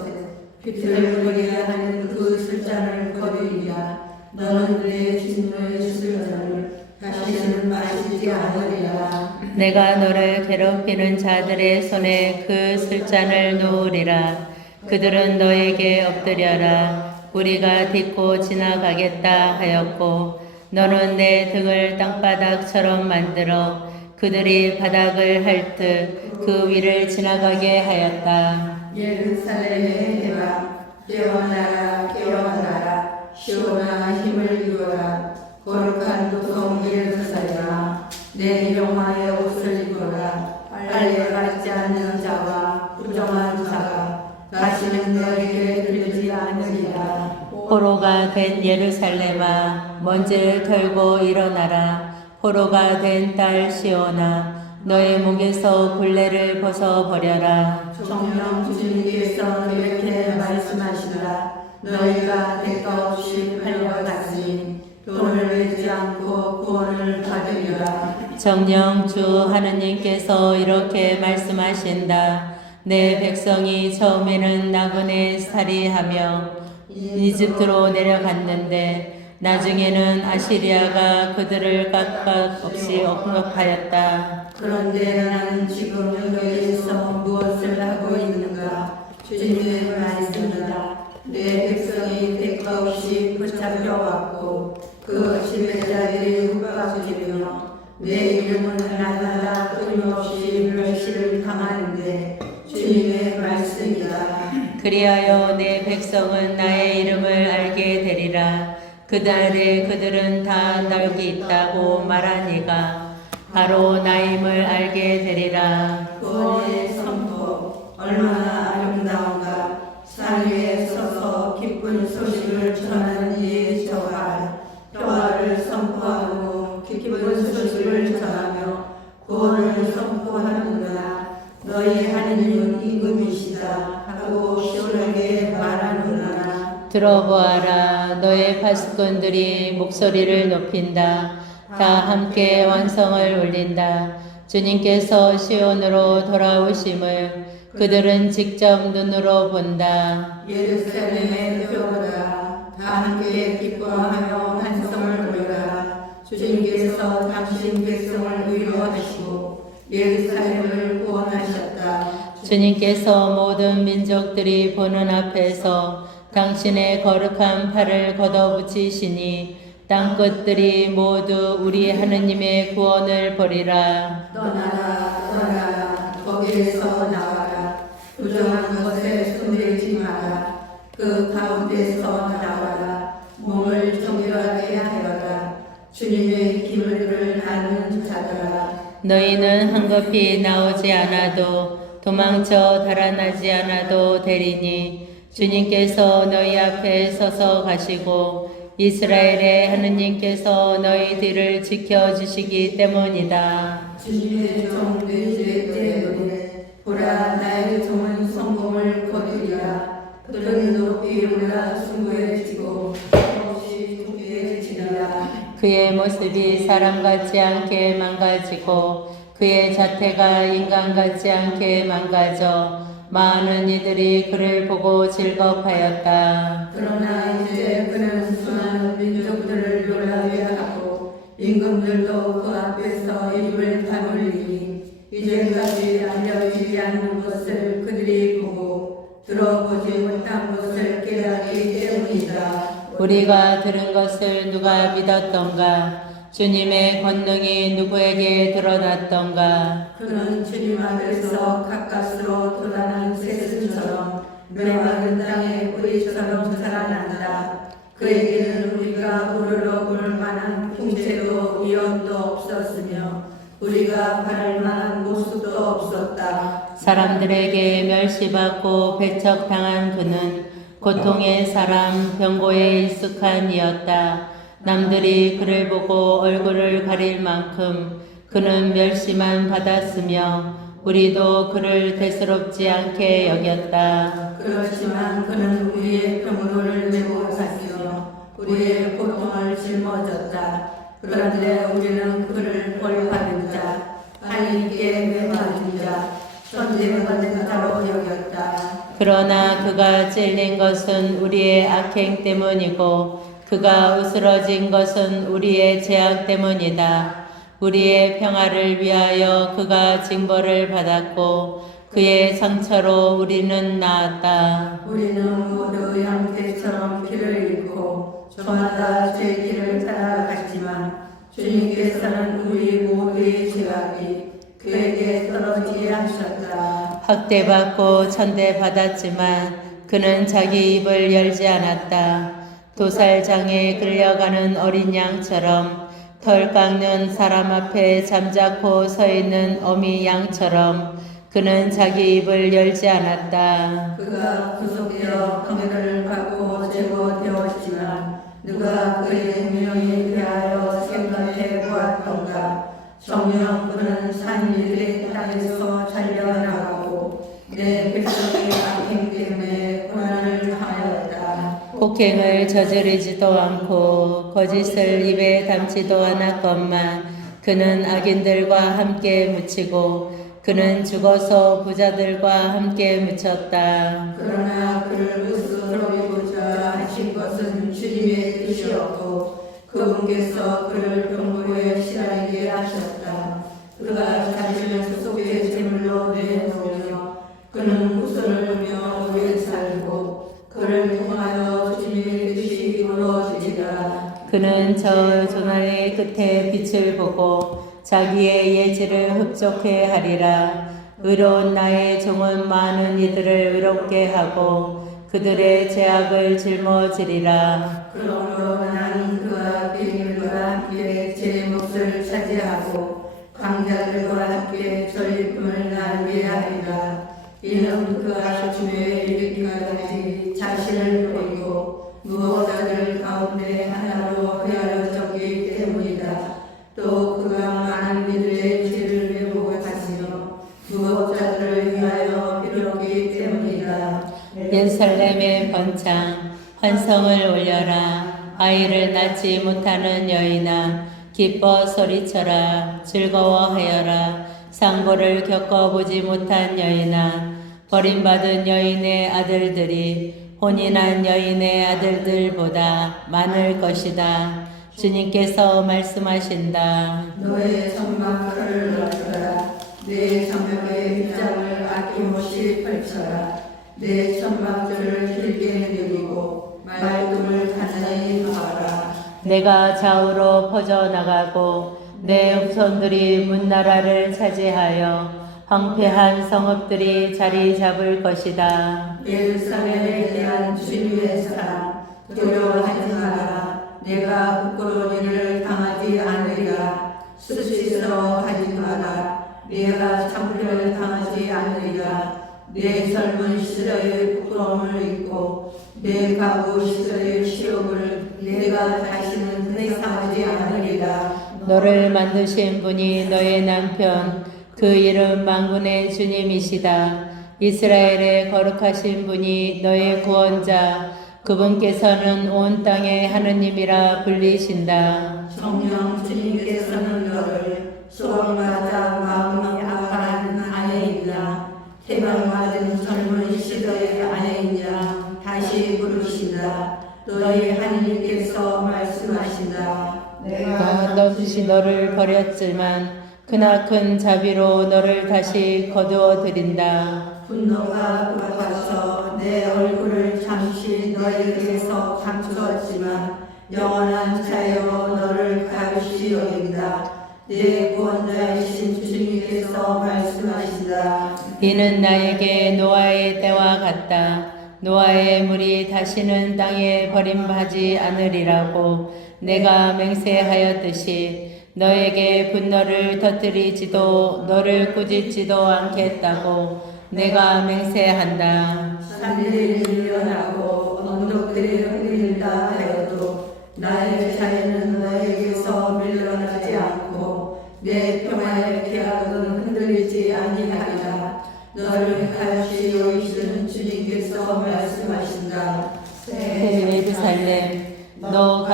비틀거리게 하는 그 술잔을 거두리라. 너는 내 진노의 술잔을 다시는 마시지 않으리라. 내가 너를 괴롭히는 자들의 손에 그 술잔을 놓으리라. 그들은 너에게 엎드려라. 우리가 딛고 지나가겠다 하였고, 너는 내 등을 땅바닥처럼 만들어 그들이 바닥을 핥듯 그 위를 지나가게 하였다. 예루살렘의 해가 깨어나라 깨어나라 시온아 힘을 이루어라. 거룩한 도성 예루살렘아 내 영화의 옷을 입어라. 빨래 받지 않는 자와 부정한 자가 다시는 너에게 들리지 않으리라. 포로가 된 예루살렘아, 먼지를 털고 일어나라. 포로가 된 딸 시온아, 너의 목에서 굴레를 벗어버려라. 정령 주님께서 이렇게 말씀하시라. 너희가 대가 없이 팔려갔으니 돈을 내지 않고 구원을 받으리라. 정령 주 하느님께서 이렇게 말씀하신다. 내 백성이 처음에는 나그네 살이하며 이집트로 내려갔는데 나중에는 아시리아가 그들을 각각 없이 억압하였다. 그런데 나는 지금 여기에서 무엇을 하고 있는가? 주님의 말씀이다. 내 백성이 대가 없이 붙잡혀왔고 그 지배자들이 훅박지며 내 이름은 날마다 끊임없이 멸시를 당하는데 주님의 말씀이다. 그리하여 내 백성은 나의 이름을 알게 되리라. 그들은 다 널기 있다고 말하니가 바로 나임을 알게 되리라. 구원의 선포 얼마나 아름다운가. 산 위에 서서 기쁜 소식을 전하는 이의 저가 평화를 선포하고 기쁜 소식을 전하며 구원을 선포하는구나. 너희 하느님은 임금이시다 하고 시원하게 말하는구나. 들어보아라. 너의 파수꾼들이 목소리를 높인다. 다 함께 완성을 울린다. 주님께서 시온으로 돌아오심을 그들은 직접 눈으로 본다. 예루살렘의 표보다 다 함께 기뻐하며 환성을 부르라. 주님께서 당신 백성을 위로하시고 예루살렘을 구원하셨다. 주님께서 모든 민족들이 보는 앞에서 당신의 거룩한 팔을 걷어붙이시니 땅끝들이 모두 우리 하느님의 구원을 보리라. 떠나라 떠나라 거기에서 나와라. 부정한 것에 손대지 마라. 그 가운데서 나와라. 몸을 정결하게 하여라. 주님의 기물을 아는 자들아. 너희는 한급히 나오지 않아도 도망쳐 달아나지 않아도 되리니 주님께서 너희 앞에 서서 가시고 이스라엘의 하느님께서 너희 뒤를 지켜주시기 때문이다. 주님의 종 내주의 때문에 보라 나의 종은 성공을 거두리라. 그들은 높이 올라 숭고해지고 없이 두께지리라. 그의 모습이 사람 같지 않게 망가지고 그의 자태가 인간 같지 않게 망가져 많은 이들이 그를 보고 즐겁하였다. 그러나 이제 그는 수많은 민족들을 놀라게 하고 임금들도 그 앞에서 입을 다물리니 이제까지 알려지지 않는 것을 그들이 보고 들어보지 못한 것을 깨닫기 때문이다. 우리가 들은 것을 누가 믿었던가? 주님의 권능이 누구에게 드러났던가? 그는 주님 앞에서 가까스로 돋아난 새순처럼 메마른 땅의 뿌리처럼 자라난다. 그에게는 우리가 우러러 볼 만한 풍채도 위엄도 없었으며 우리가 바랄 만한 모습도 없었다. 사람들에게 멸시받고 배척당한 그는 고통의 사람 병고에 익숙한 이였다. 남들이 그를 보고 얼굴을 가릴 만큼 그는 멸시만 받았으며 우리도 그를 대수롭지 않게 여겼다. 그렇지만 그는 우리의 병로를 메고 갔으며 우리의 고통을 짊어졌다. 그런데 우리는 그를 벌받은 자, 하나님께 매맞은 자, 천대받은 자로 여겼다. 그러나 그가 찔린 것은 우리의 악행 때문이고 그가 으스러진 것은 우리의 죄악 때문이다. 우리의 평화를 위하여 그가 징벌을 받았고 그의 상처로 우리는 나았다. 우리는 모두 양떼처럼 길을 잃고 저마다 제 길을 따라갔지만 주님께서는 우리 모두의 죄악이 그에게 떨어지게 하셨다. 학대받고 천대받았지만 그는 자기 입을 열지 않았다. 도살장에 끌려가는 어린 양처럼 털 깎는 사람 앞에 잠자코 서 있는 어미 양처럼 그는 자기 입을 열지 않았다. 그가 구속되어 강요를 받고 제거되었지만 누가 그의 운명에 대하여 생각해 보았던가. 정녕 그는 산일의 땅에서 잘려나가고 내 백성의 악행 때문에 고난을 당하였다. 폭행을 저지르지도 않고 거짓을 입에 담지도 않았건만 그는 악인들과 함께 묻히고 그는 죽어서 부자들과 함께 묻혔다. 그러나 그를 으스러리고자 하신 것은 주님의 뜻이었고 그분께서 그를 병고에 실하게 하셨다. 그가 자신을 속의 제물로 내놓으며 그는 후손을 보며 오래 살고 그를 통하여 주님의 뜻이 이루어지리라. 그는 저 조난의 끝에 빛을 보고 자기의 예지를 흡족해 하리라. 의로운 나의 종은 많은 이들을 의롭게 하고 그들의 죄악을 짊어지리라. 그러므로 나는 그와 비밀과 함께 제 몫을 차지하고 강자들과 함께 전리품을 나누게 하리라. 이는 그가 주의 이르기까지 자신을 버리고 무엇자들 가운데 하나로 헤아려졌기 때문이다. 또 그가 많은 이들의 죄를 메고 갔으며 무엇자들을 위하여 빌었기 때문이다. 예루살렘의 번창 환성을 올려라. 아이를 낳지 못하는 여인아 기뻐 소리쳐라. 즐거워하여라. 상고를 겪어보지 못한 여인아 버림받은 여인의 아들들이 혼인한 여인의 아들들보다 많을 것이다. 주님께서 말씀하신다. 너의 천막을 넓혀라. 내 장벽의 빗장을 아낌없이 펼쳐라. 내 천막들을 길게 늘리고 말끔을 단단히 박아라. 내가 좌우로 퍼져나가고 내 후손들이 문나라를 차지하여 황폐한 성읍들이 자리 잡을 것이다. 예루살렘에 대한 주님의 사랑 두려워하지 마라. 내가 부끄러운 일을 당하지 않으리라. 수치스러워하지 마라. 내가 창피를 당하지 않으리라. 내 젊은 시절의 부끄러움을 잊고 내 과거 시절의 시험을 내가 다시는 회상하지 않으리라. 너를 만드신 분이 너의 남편 그 이름 만군의 주님이시다. 이스라엘의 거룩하신 분이 너의 구원자 그분께서는 온 땅의 하느님이라 불리신다. 성령 주님께서는 너를 소원받아 마음이 아파하는 아내이냐 태방받은 젊은 시대의 아내이냐 다시 부르신다. 너희 하느님께서 말씀하신다. 내가 넌시 너를 버렸지만 크나큰 자비로 너를 다시 거두어 드린다. 분노가 불어와서 내 얼굴을 잠시 너희에게서 감추었지만 영원한 자유로 너를 가르시 여긴다. 내 구원자이신 주님께서 말씀하신다. 이는 나에게 노아의 때와 같다. 노아의 물이 다시는 땅에 버림하지 않으리라고 내가 맹세하였듯이 너에게 분노를 터뜨리지도 너를 꾸짖지도 않겠다고 내가 맹세한다. 산들이 밀려나고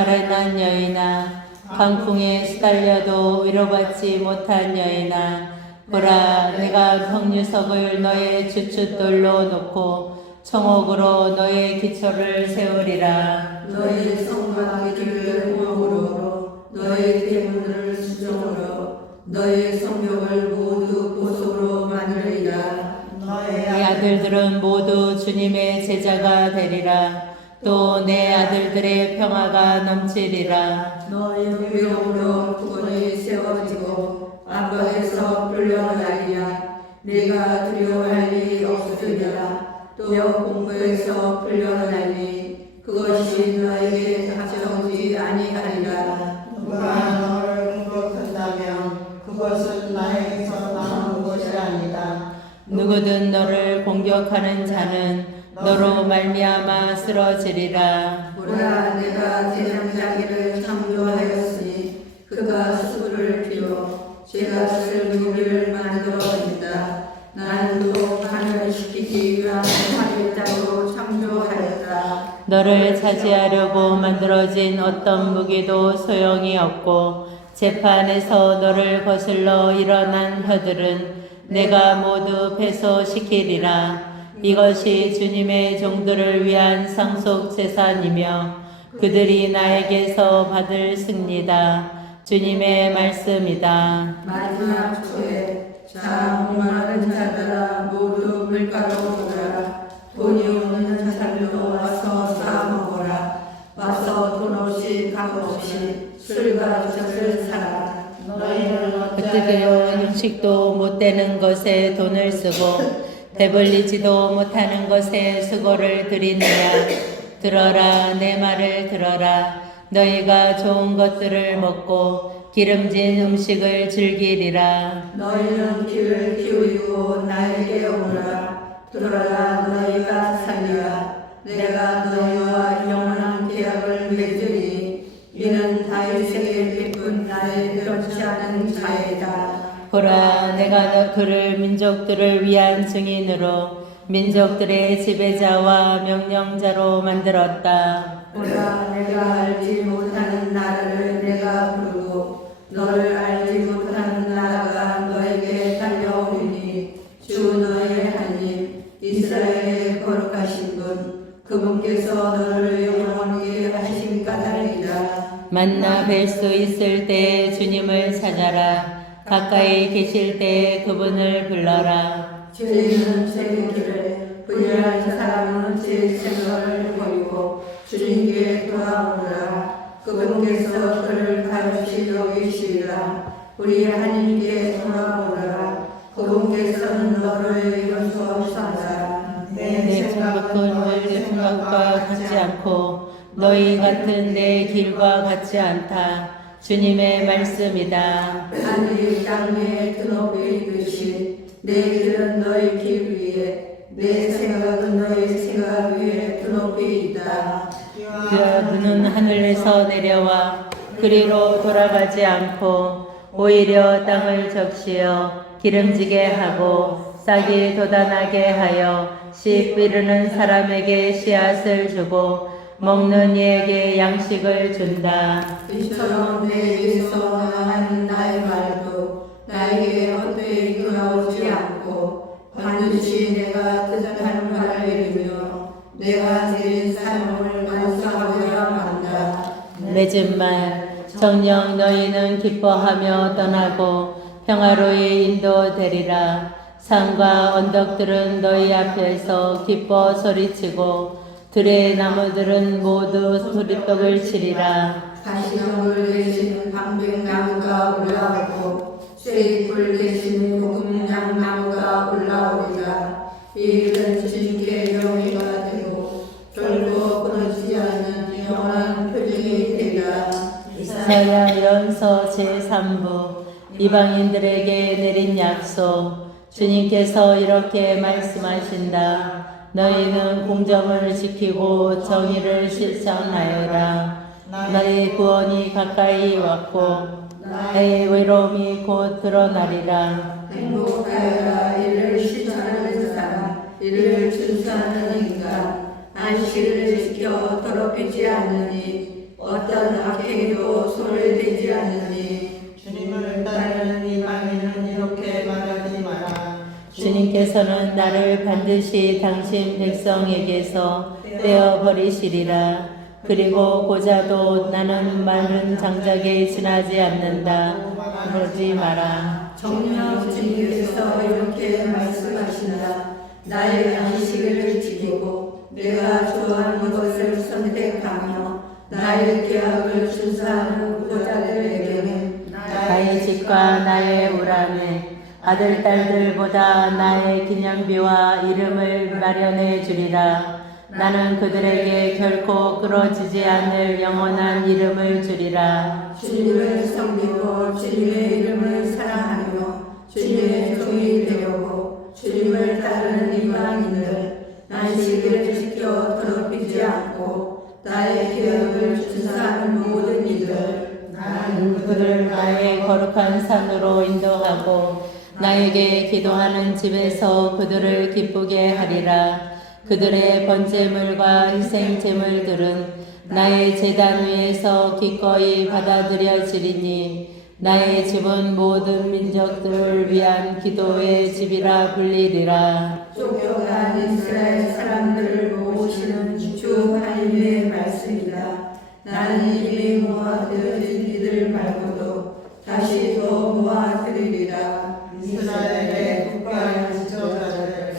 아련한 여인아, 강풍에 시달려도 위로받지 못한 여인아, 보라, 내가 평유석을 너의 주춧돌로 놓고 청옥으로 너의 기초를 세우리라. 너의 성과 길을 공으로 너의 대문을 수정으로 너의 성벽을 모두 보석으로 만들리라. 너의 내 아들들은 모두 주님의 제자가 되리라. 또 내 아들들의 평화가 넘치리라. 너의 위로로 구원이 세워지고 압박에서 풀려나리라. 내가 두려워할 일이 없으리라. 또 공부에서 풀려나니 그것이 너에게 가져오지 아니하리라. 누가 너를 공격한다면 그것은 나에게서 나오는 것이 아니다. 누구든 너를 공격하는 자는 너로 말미암아 쓰러지리라. 보라, 내가 대장자기를 창조하였으니 그가 수를 피워 제가 쓸 무기를 만들어낸다. 나는 또 하늘을 시키기 위한 활을 따로 창조하였다. 너를 차지하려고 만들어진 어떤 무기도 소용이 없고 재판에서 너를 거슬러 일어난 혀들은 내가 모두 패소시키리라. 이것이 주님의 종들을 위한 상속 재산이며 그들이 나에게서 받을 승리다. 주님의 말씀이다. 마지막 초에 자 목마른 자들아 모두 물가로 오라. 돈이 없는 자들도 와서 싸먹어라. 와서 돈 없이 값 없이 술과 젖을 사라. 너희는 어떻게요 육식도 못 되는 것에 돈을 쓰고 배불리지도 못하는 것에 수고를 들이느냐. 들어라, 내 말을 들어라. 너희가 좋은 것들을 먹고 기름진 음식을 즐기리라. 너희는 귀를 기울이고 나에게 오라. 들어라, 너희가 살리라. 내가 너희와 영원한 계약을 맺으니 이는 다윗에게 베푼 나의 변치 않은 자이다. 보라, 내가 그를 민족들을 위한 증인으로 민족들의 지배자와 명령자로 만들었다. 보라, 내가 알지 못하는 나라를 내가 부르고 너를 알지 못하는 나라가 너에게 달려오니 주 너의 하나님 이스라엘의 거룩하신 분 그분께서 너를 영원히 하신 까닭이다. 만나 뵐 수 있을 때에 주님을 찾아라. 가까이 계실 때에 그분을 불러라. 죄인은 죄의 길을 불의한 사람은 제 생각을 버리고 주님께 돌아오라. 그분께서 그를 가없이 여기시리라. 우리 하나님께 돌아오라. 그분께서는 너를 용서하사 내 생각은 내 생각과 같지 않고 너희 같은 내 길과 같지 않다. 주님의 말씀이다. 하늘이 땅 위에 드높이 있듯이 내 길은 너희 길 위에 내 생각은 너희 생각 위에 드높이 있다. 그는 하늘에서 내려와 그리로 돌아가지 않고 오히려 땅을 적시어 기름지게 하고 싹이 돋아나게 하여 씨 뿌리는 사람에게 씨앗을 주고 먹는 이에게 양식을 준다. 이처럼 내 입에서 나가는 나의 말도 나에게 헛되이 돌아오지 않고 반드시 내가 뜻하는 바를 이루며 내가 내린 삶을 완수하고야 한다. 맺은 말 정녕 너희는 기뻐하며 떠나고 평화로이 인도되리라. 산과 언덕들은 너희 앞에서 기뻐 소리치고 들의 나무들은 모두 소리떡을 치리라. 가시덤불 대신 방백나무가 올라오고 쇠불 대신 고금양나무가 올라오리라. 이 일은 주님께 영예가 되고 결코 끊어지지 않는 영원한 표징이 되리라. 이사야 연서 제3부 이방인들에게 내린 약속. 주님께서 이렇게 말씀하신다. 너희는 공정을 지키고 정의를 실천하여라. 나의 구원이 가까이 왔고 나의 외로움이 곧 드러나리라. 행복하여라. 이를 실천하는 사람, 이를 준수하는 인간, 안식을 지켜 더럽히지 않으니 어떤 악행에도 손을 대지 않느니 주님을 따르는 이방인은 이렇게 말하지 마라. 주님께서는 나를 반드시 당신 백성에게서 떼어버리시리라. 그리고 고자도 나는 마른 장작에 지나지 않는다. 그러지 마라. 정녕 주님께서 이렇게 말씀하신다. 나의 양식을 지키고 내가 좋아하는 것을 선택하며 나의 계약을 준수하는 고자들에게는 나의 집과 나의 우람에 아들 딸들보다 나의 기념비와 이름을 마련해 주리라. 나는 그들에게 결코 끊어지지 않을 영원한 이름을 주리라. 주님을 섬기고 주님의 이름을 사랑하며 주님의 종이 되려고 주님을 따르는 이방인들 안식일을 지켜 더럽히지 않고 나의 계약을 준수하는 모든 이들 나는 그들을 나의 거룩한 산으로 인도하고 나에게 기도하는 집에서 그들을 기쁘게 하리라. 그들의 번제물과 희생제물들은 나의 제단 위에서 기꺼이 받아들여지리니 나의 집은 모든 민족들을 위한 기도의 집이라 불리리라. 쫓겨간 이스라엘 사람들을 모으시는 주 하나님의 말씀이다. 나는 이미 모아들여진 이들 말고도 다시 더 모아드리리라. 이스라엘의 국가의 지도자들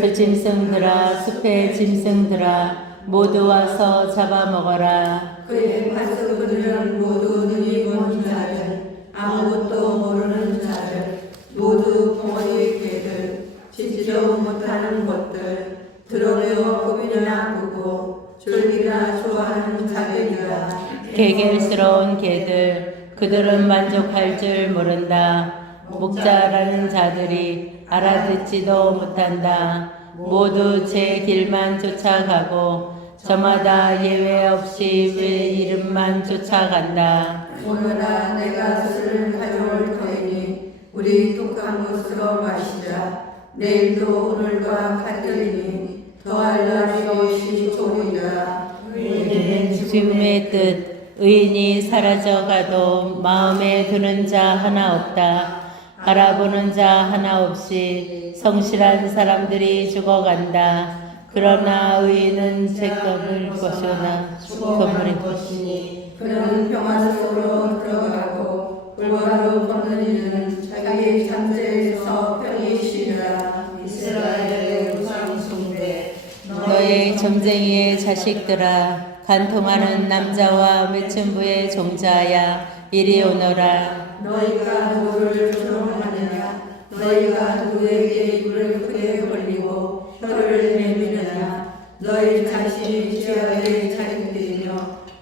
들짐승들아 숲의 짐승들아 모두 와서 잡아먹어라. 그의 가족들은 모두 눈이 먼 자들, 아무것도 모르는 자들, 모두 벙어리 개들, 지지도 못하는 것들, 드러내어 고민이나 보고 졸기나 좋아하는 자들이다. 개결스러운 개들 그들은 만족할 줄 모른다. 목자라는 자들이 알아듣지도 못한다. 모두 제 길만 쫓아가고 저마다 예외 없이 제 이름만 쫓아간다. 오늘아 내가 술을 가져올 터이니 우리 독한 것으로 마시자. 내일도 오늘과 같으리니 더할 날이 없이 좋으리라. 이는 주님의 뜻 의인이 사라져가도 마음에 드는 자 하나 없다. 알아보는 자 하나 없이 성실한 사람들이 죽어간다. 그러나 의인은 죄값을 것이오나 건물이 것이니 그는 평화 속으로 들어가고 골바로 걷는 이는 자기 잠재에서 편히 쉬리라. 이스라엘의 우상 숭배 너의 점쟁이의 자식들아 간통하는 남자와 매춘부의 종자야 이리 오너라. 너희가 누구를 조롱하느냐? 너희가 누구에게 입을 크게 벌리고 혀를 내미느냐? 너희 자신이 죄악의 자식들이며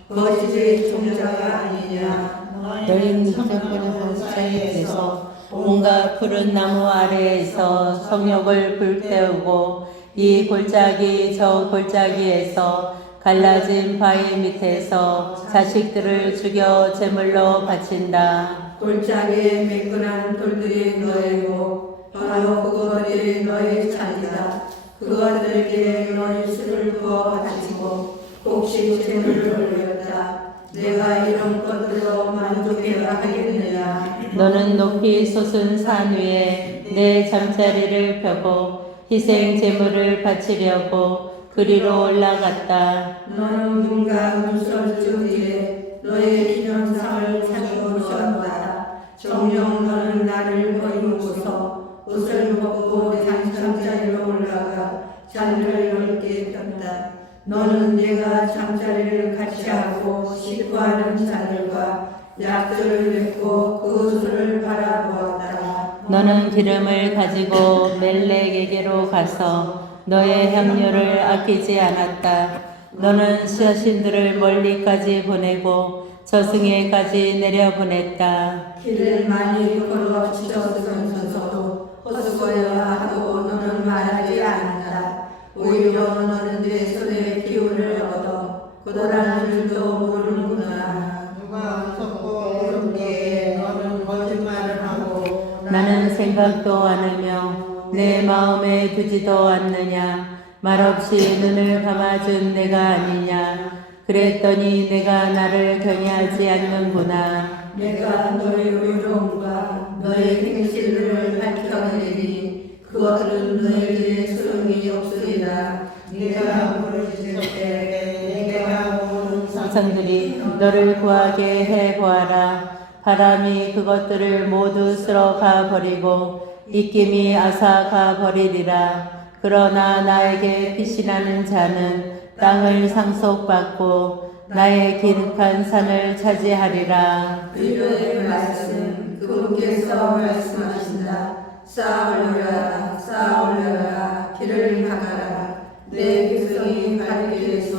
거짓의 종자가 아니냐? 너희는 인정하는 사이에서 온갖 푸른 나무 아래에서 성욕을 불태우고 이 골짜기 저 골짜기에서 갈라진 바위 밑에서 자식들을 죽여 제물로 바친다. 골짜기에 매끈한 돌들이 너희고 바로 그것들이 너희 잔이다. 그것들에게 너희 술을 부어 바치고 곡식 제물을 올렸다. 내가 이런 것들로 만족해야 하겠느냐? 너는 높이 솟은 산 위에 내 잠자리를 펴고 희생 제물을 바치려고 그리로 올라갔다. 너는 문과 문설주 뒤에 너의 기념상을 찾고 쉬었다. 정녕 너는 나를 버리고서 옷을 벗고 잠자리로 올라가 잔을 넓게 폈다. 너는 내가 잠자리를 같이 하고 식구하는 자들과 약속을 맺고 그 술을 바라보았다. 너는 기름을 가지고 멜렉에게로 가서 너의 향료를 아끼지 않았다. 너는 시신들을 멀리까지 보내고 저승에까지 내려보냈다. 길을 많이 걸어 지쳐서도 헛수고야 하고 너는 말하지 않는다. 오히려 너는 내 손에 기운을 얻어 고단한 줄도 모르는구나. 누가 섭고 그렇게 너는 거짓말을 하고 나는 생각도 않으며 내 마음에 두지도 않느냐. 말없이 눈을 감아준 내가 아니냐. 그랬더니 내가 나를 경외하지 않는구나. 내가 너의 의로움과 너의 행실을 밝혀내리니 그것들은 너에게 소용이 없으리라. 네가 부르짖을 때 내가 모든 상상들이 너를 구하게 해보아라. 바람이 그것들을 모두 쓸어가 버리고 입김이 앗아가 버리리라. 그러나 나에게 피신하는 자는 땅을 상속받고 나의 기득한 산을 차지하리라. 그의 말씀 그분께서 말씀하신다. 쌓아올려라 쌓아올려라 길을 막아라. 내 백성이 갈 길에서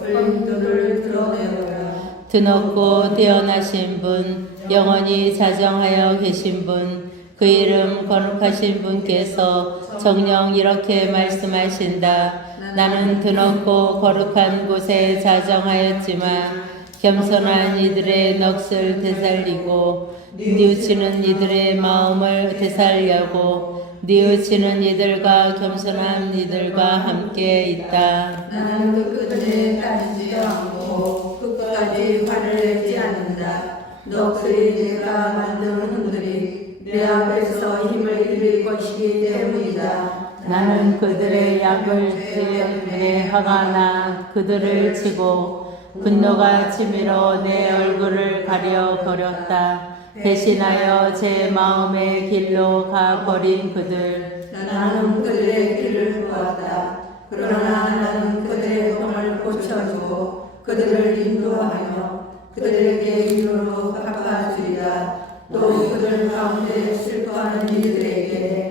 홀림돌을 드러내어라. 드높고 뛰어나신 분, 영원히 자정하여 계신 분, 그 이름 거룩하신 분께서 정녕 이렇게 말씀하신다. 나는 드높고 거룩한 곳에 자정하였지만 겸손한 이들의 넋을 되살리고 뉘우치는 이들의 마음을 되살려고 뉘우치는 이들과 겸손한 이들과 함께 있다. 나는 그 끝에 따르지 않고 끝까지 화를 내지 않는다. 넋을 내가 만든 흔들이 내 앞에서 힘을 잃을 것이기 때문이다. 나는 그들의 약을 지에 화가 나 그들을 치고 분노가 치밀어 내 얼굴을 가려 버렸다. 대신하여 제 마음의 길로 가버린 그들. 나는 그들의 길을 보았다. 그러나 나는 그들의 병을 고쳐주고 그들을 인도하며 그들에게 위로로 갚아주리라. 또 그들 가운데 슬퍼하는 이들에게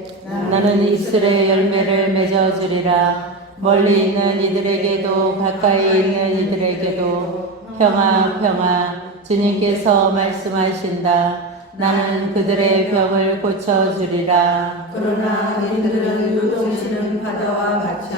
나는 이슬의 열매를 맺어주리라. 멀리 있는 이들에게도 가까이 있는 이들에게도 평화 평화 주님께서 말씀하신다. 나는 그들의 병을 고쳐주리라. 그러나 이들은 요동치는 바다와 같이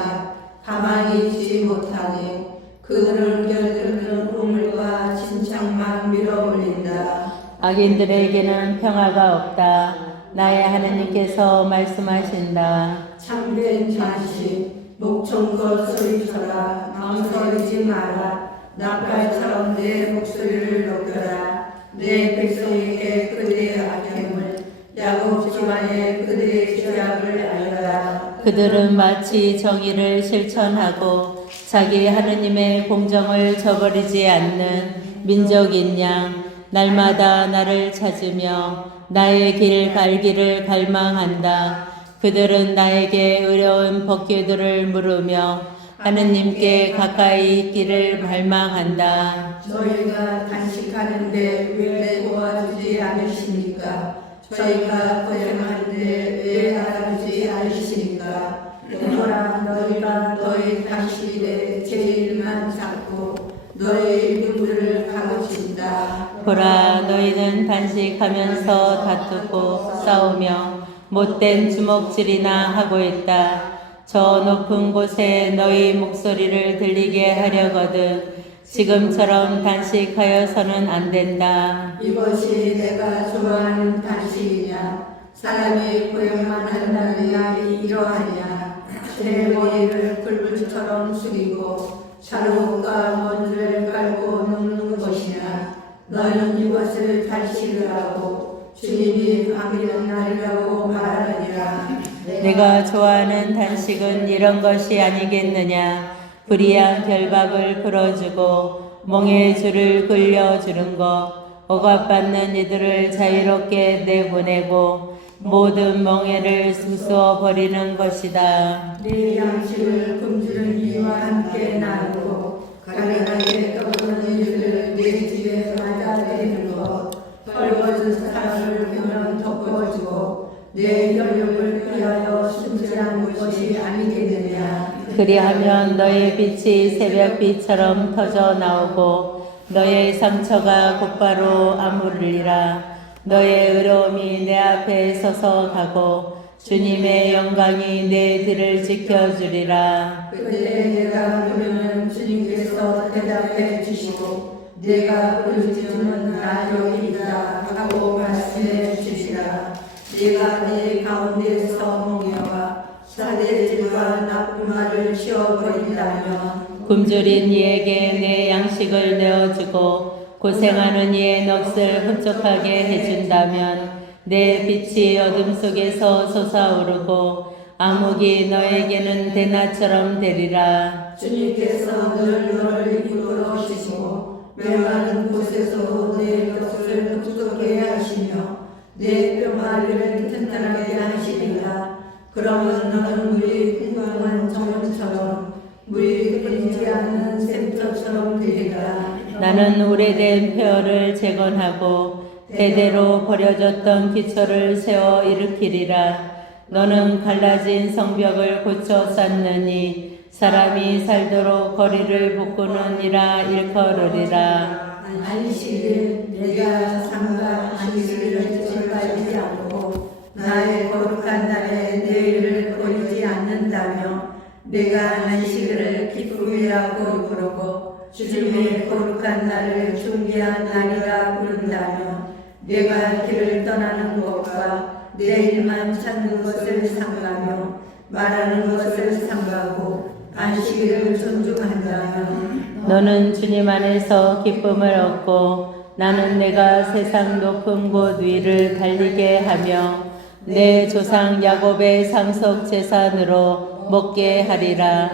가만히 있지 못하니 그들은 결들은 우물과 진창만 밀어올린다. 악인들에게는 평화가 없다. 나의 하느님께서 말씀하신다. 참된 자식 목청껏 소리쳐라. 망설이지 마라. 낯발처럼 내 목소리를 높여라. 내 백성에게 그들의 악행을 야곱 집안에 그들의 죄악을 알려라. 그들은 마치 정의를 실천하고 자기 하느님의 공정을 저버리지 않는 민족인 양 날마다 나를 찾으며 나의 길 갈기를 갈망한다. 그들은 나에게 의로운 법궤들을 물으며 하느님께 가까이 있기를 갈망한다. 저희가 단식하는데 왜 도와주지 않으십니까? 저희가 고생하는데 왜 알아주지 않으십니까? 오너라 너희가 너희 단식일에 제 일만 찾고 너희 일꾼들을 가르친다. 보라, 너희는 단식하면서 다투고 싸우며 못된 주먹질이나 하고 있다. 저 높은 곳에 너희 목소리를 들리게 하려거든 지금처럼 단식하여서는 안 된다. 이것이 내가 좋아하는 단식이냐? 사람이 고행만 한다는 날이 이러하냐? 제 머리를 굴불처럼 숙이고 자루과 먼지를 깔고 눕는 것이냐? 너는 이것을 단식을 하고 주님이 밤이는 날이라고 말하느니라. 내가 좋아하는 단식은 이런 것이 아니겠느냐. 불의한 결박을 풀어주고 멍에 줄을 굴려주는 것, 억압받는 이들을 자유롭게 내보내고 모든 멍에를 부수어 버리는 것이다. 네 양식을 굶주린 이와 함께 나누고 가난하게 떠도는 이들을 내 집에 맞아들이는 것, 헐벗은 사람을 보면 덮어주고 내 혈육을 피하여 순진한 것이 아니겠느냐. 그리하면 너의 빛이 새벽빛처럼 터져 나오고 너의 상처가 곧바로 아무르리라. 너의 의로움이 내 앞에 서서 가고 주님의 영광이 내 뒤를 지켜주리라. 그때 내가 부르면 주님께서 대답해 주시고 내가 부르짖으면 나 여기 있다 하고 말씀해 주시라. 내가 내 가운데서 멍에와 사대질과 나쁜 말을 치워버린다면 굶주린 이에게 내 양식을 내어주고 고생하는 이의 넋을 흡족하게 해준다면 내 빛이 어둠 속에서 솟아오르고 암흑이 너에게는 대낮처럼 되리라. 주님께서 늘 너를 이끌어주시고 메마른 곳에서 내 넋을 흡족해 하시며 내 뼈마리를 튼튼하게 하시리라. 그러면 너는 물이 풍부한 정원처럼 물이 끊이지 않는 샘터처럼 되리라. 나는 오래된 폐허를 재건하고 대대로 버려졌던 기초를 세워 일으키리라. 너는 갈라진 성벽을 고쳐 쌓느니 사람이 살도록 거리를 볶으느니라 일컬으리라. 안식일 내가 삼가 안식일을 짓밟지 않고 나의 거룩한 날에 내일을 버리지 않는다며 내가 안식일을 기쁨이라고 부르고 주님의 거룩한 날을 존귀한 날이라 부른다며 내가 길을 떠나는 것과 내 일만 찾는 것을 삼가며 말하는 것을 삼가고 안식일을 존중한다며 너는 주님 안에서 기쁨을 얻고 나는 내가 세상 높은 곳 위를 달리게 하며 내 조상 야곱의 상속 재산으로 먹게 하리라.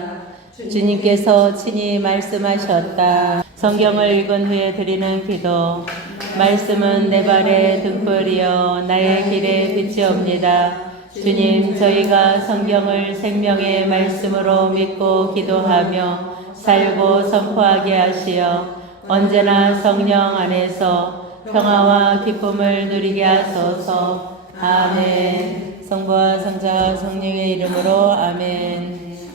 주님께서 친히 말씀하셨다. 성경을 읽은 후에 드리는 기도. 말씀은 내 발의 등불이요 나의 길의 빛이옵니다. 주님, 저희가 성경을 생명의 말씀으로 믿고 기도하며 살고 선포하게 하시어 언제나 성령 안에서 평화와 기쁨을 누리게 하소서. 아멘. 성부와 성자와 성령의 이름으로 아멘.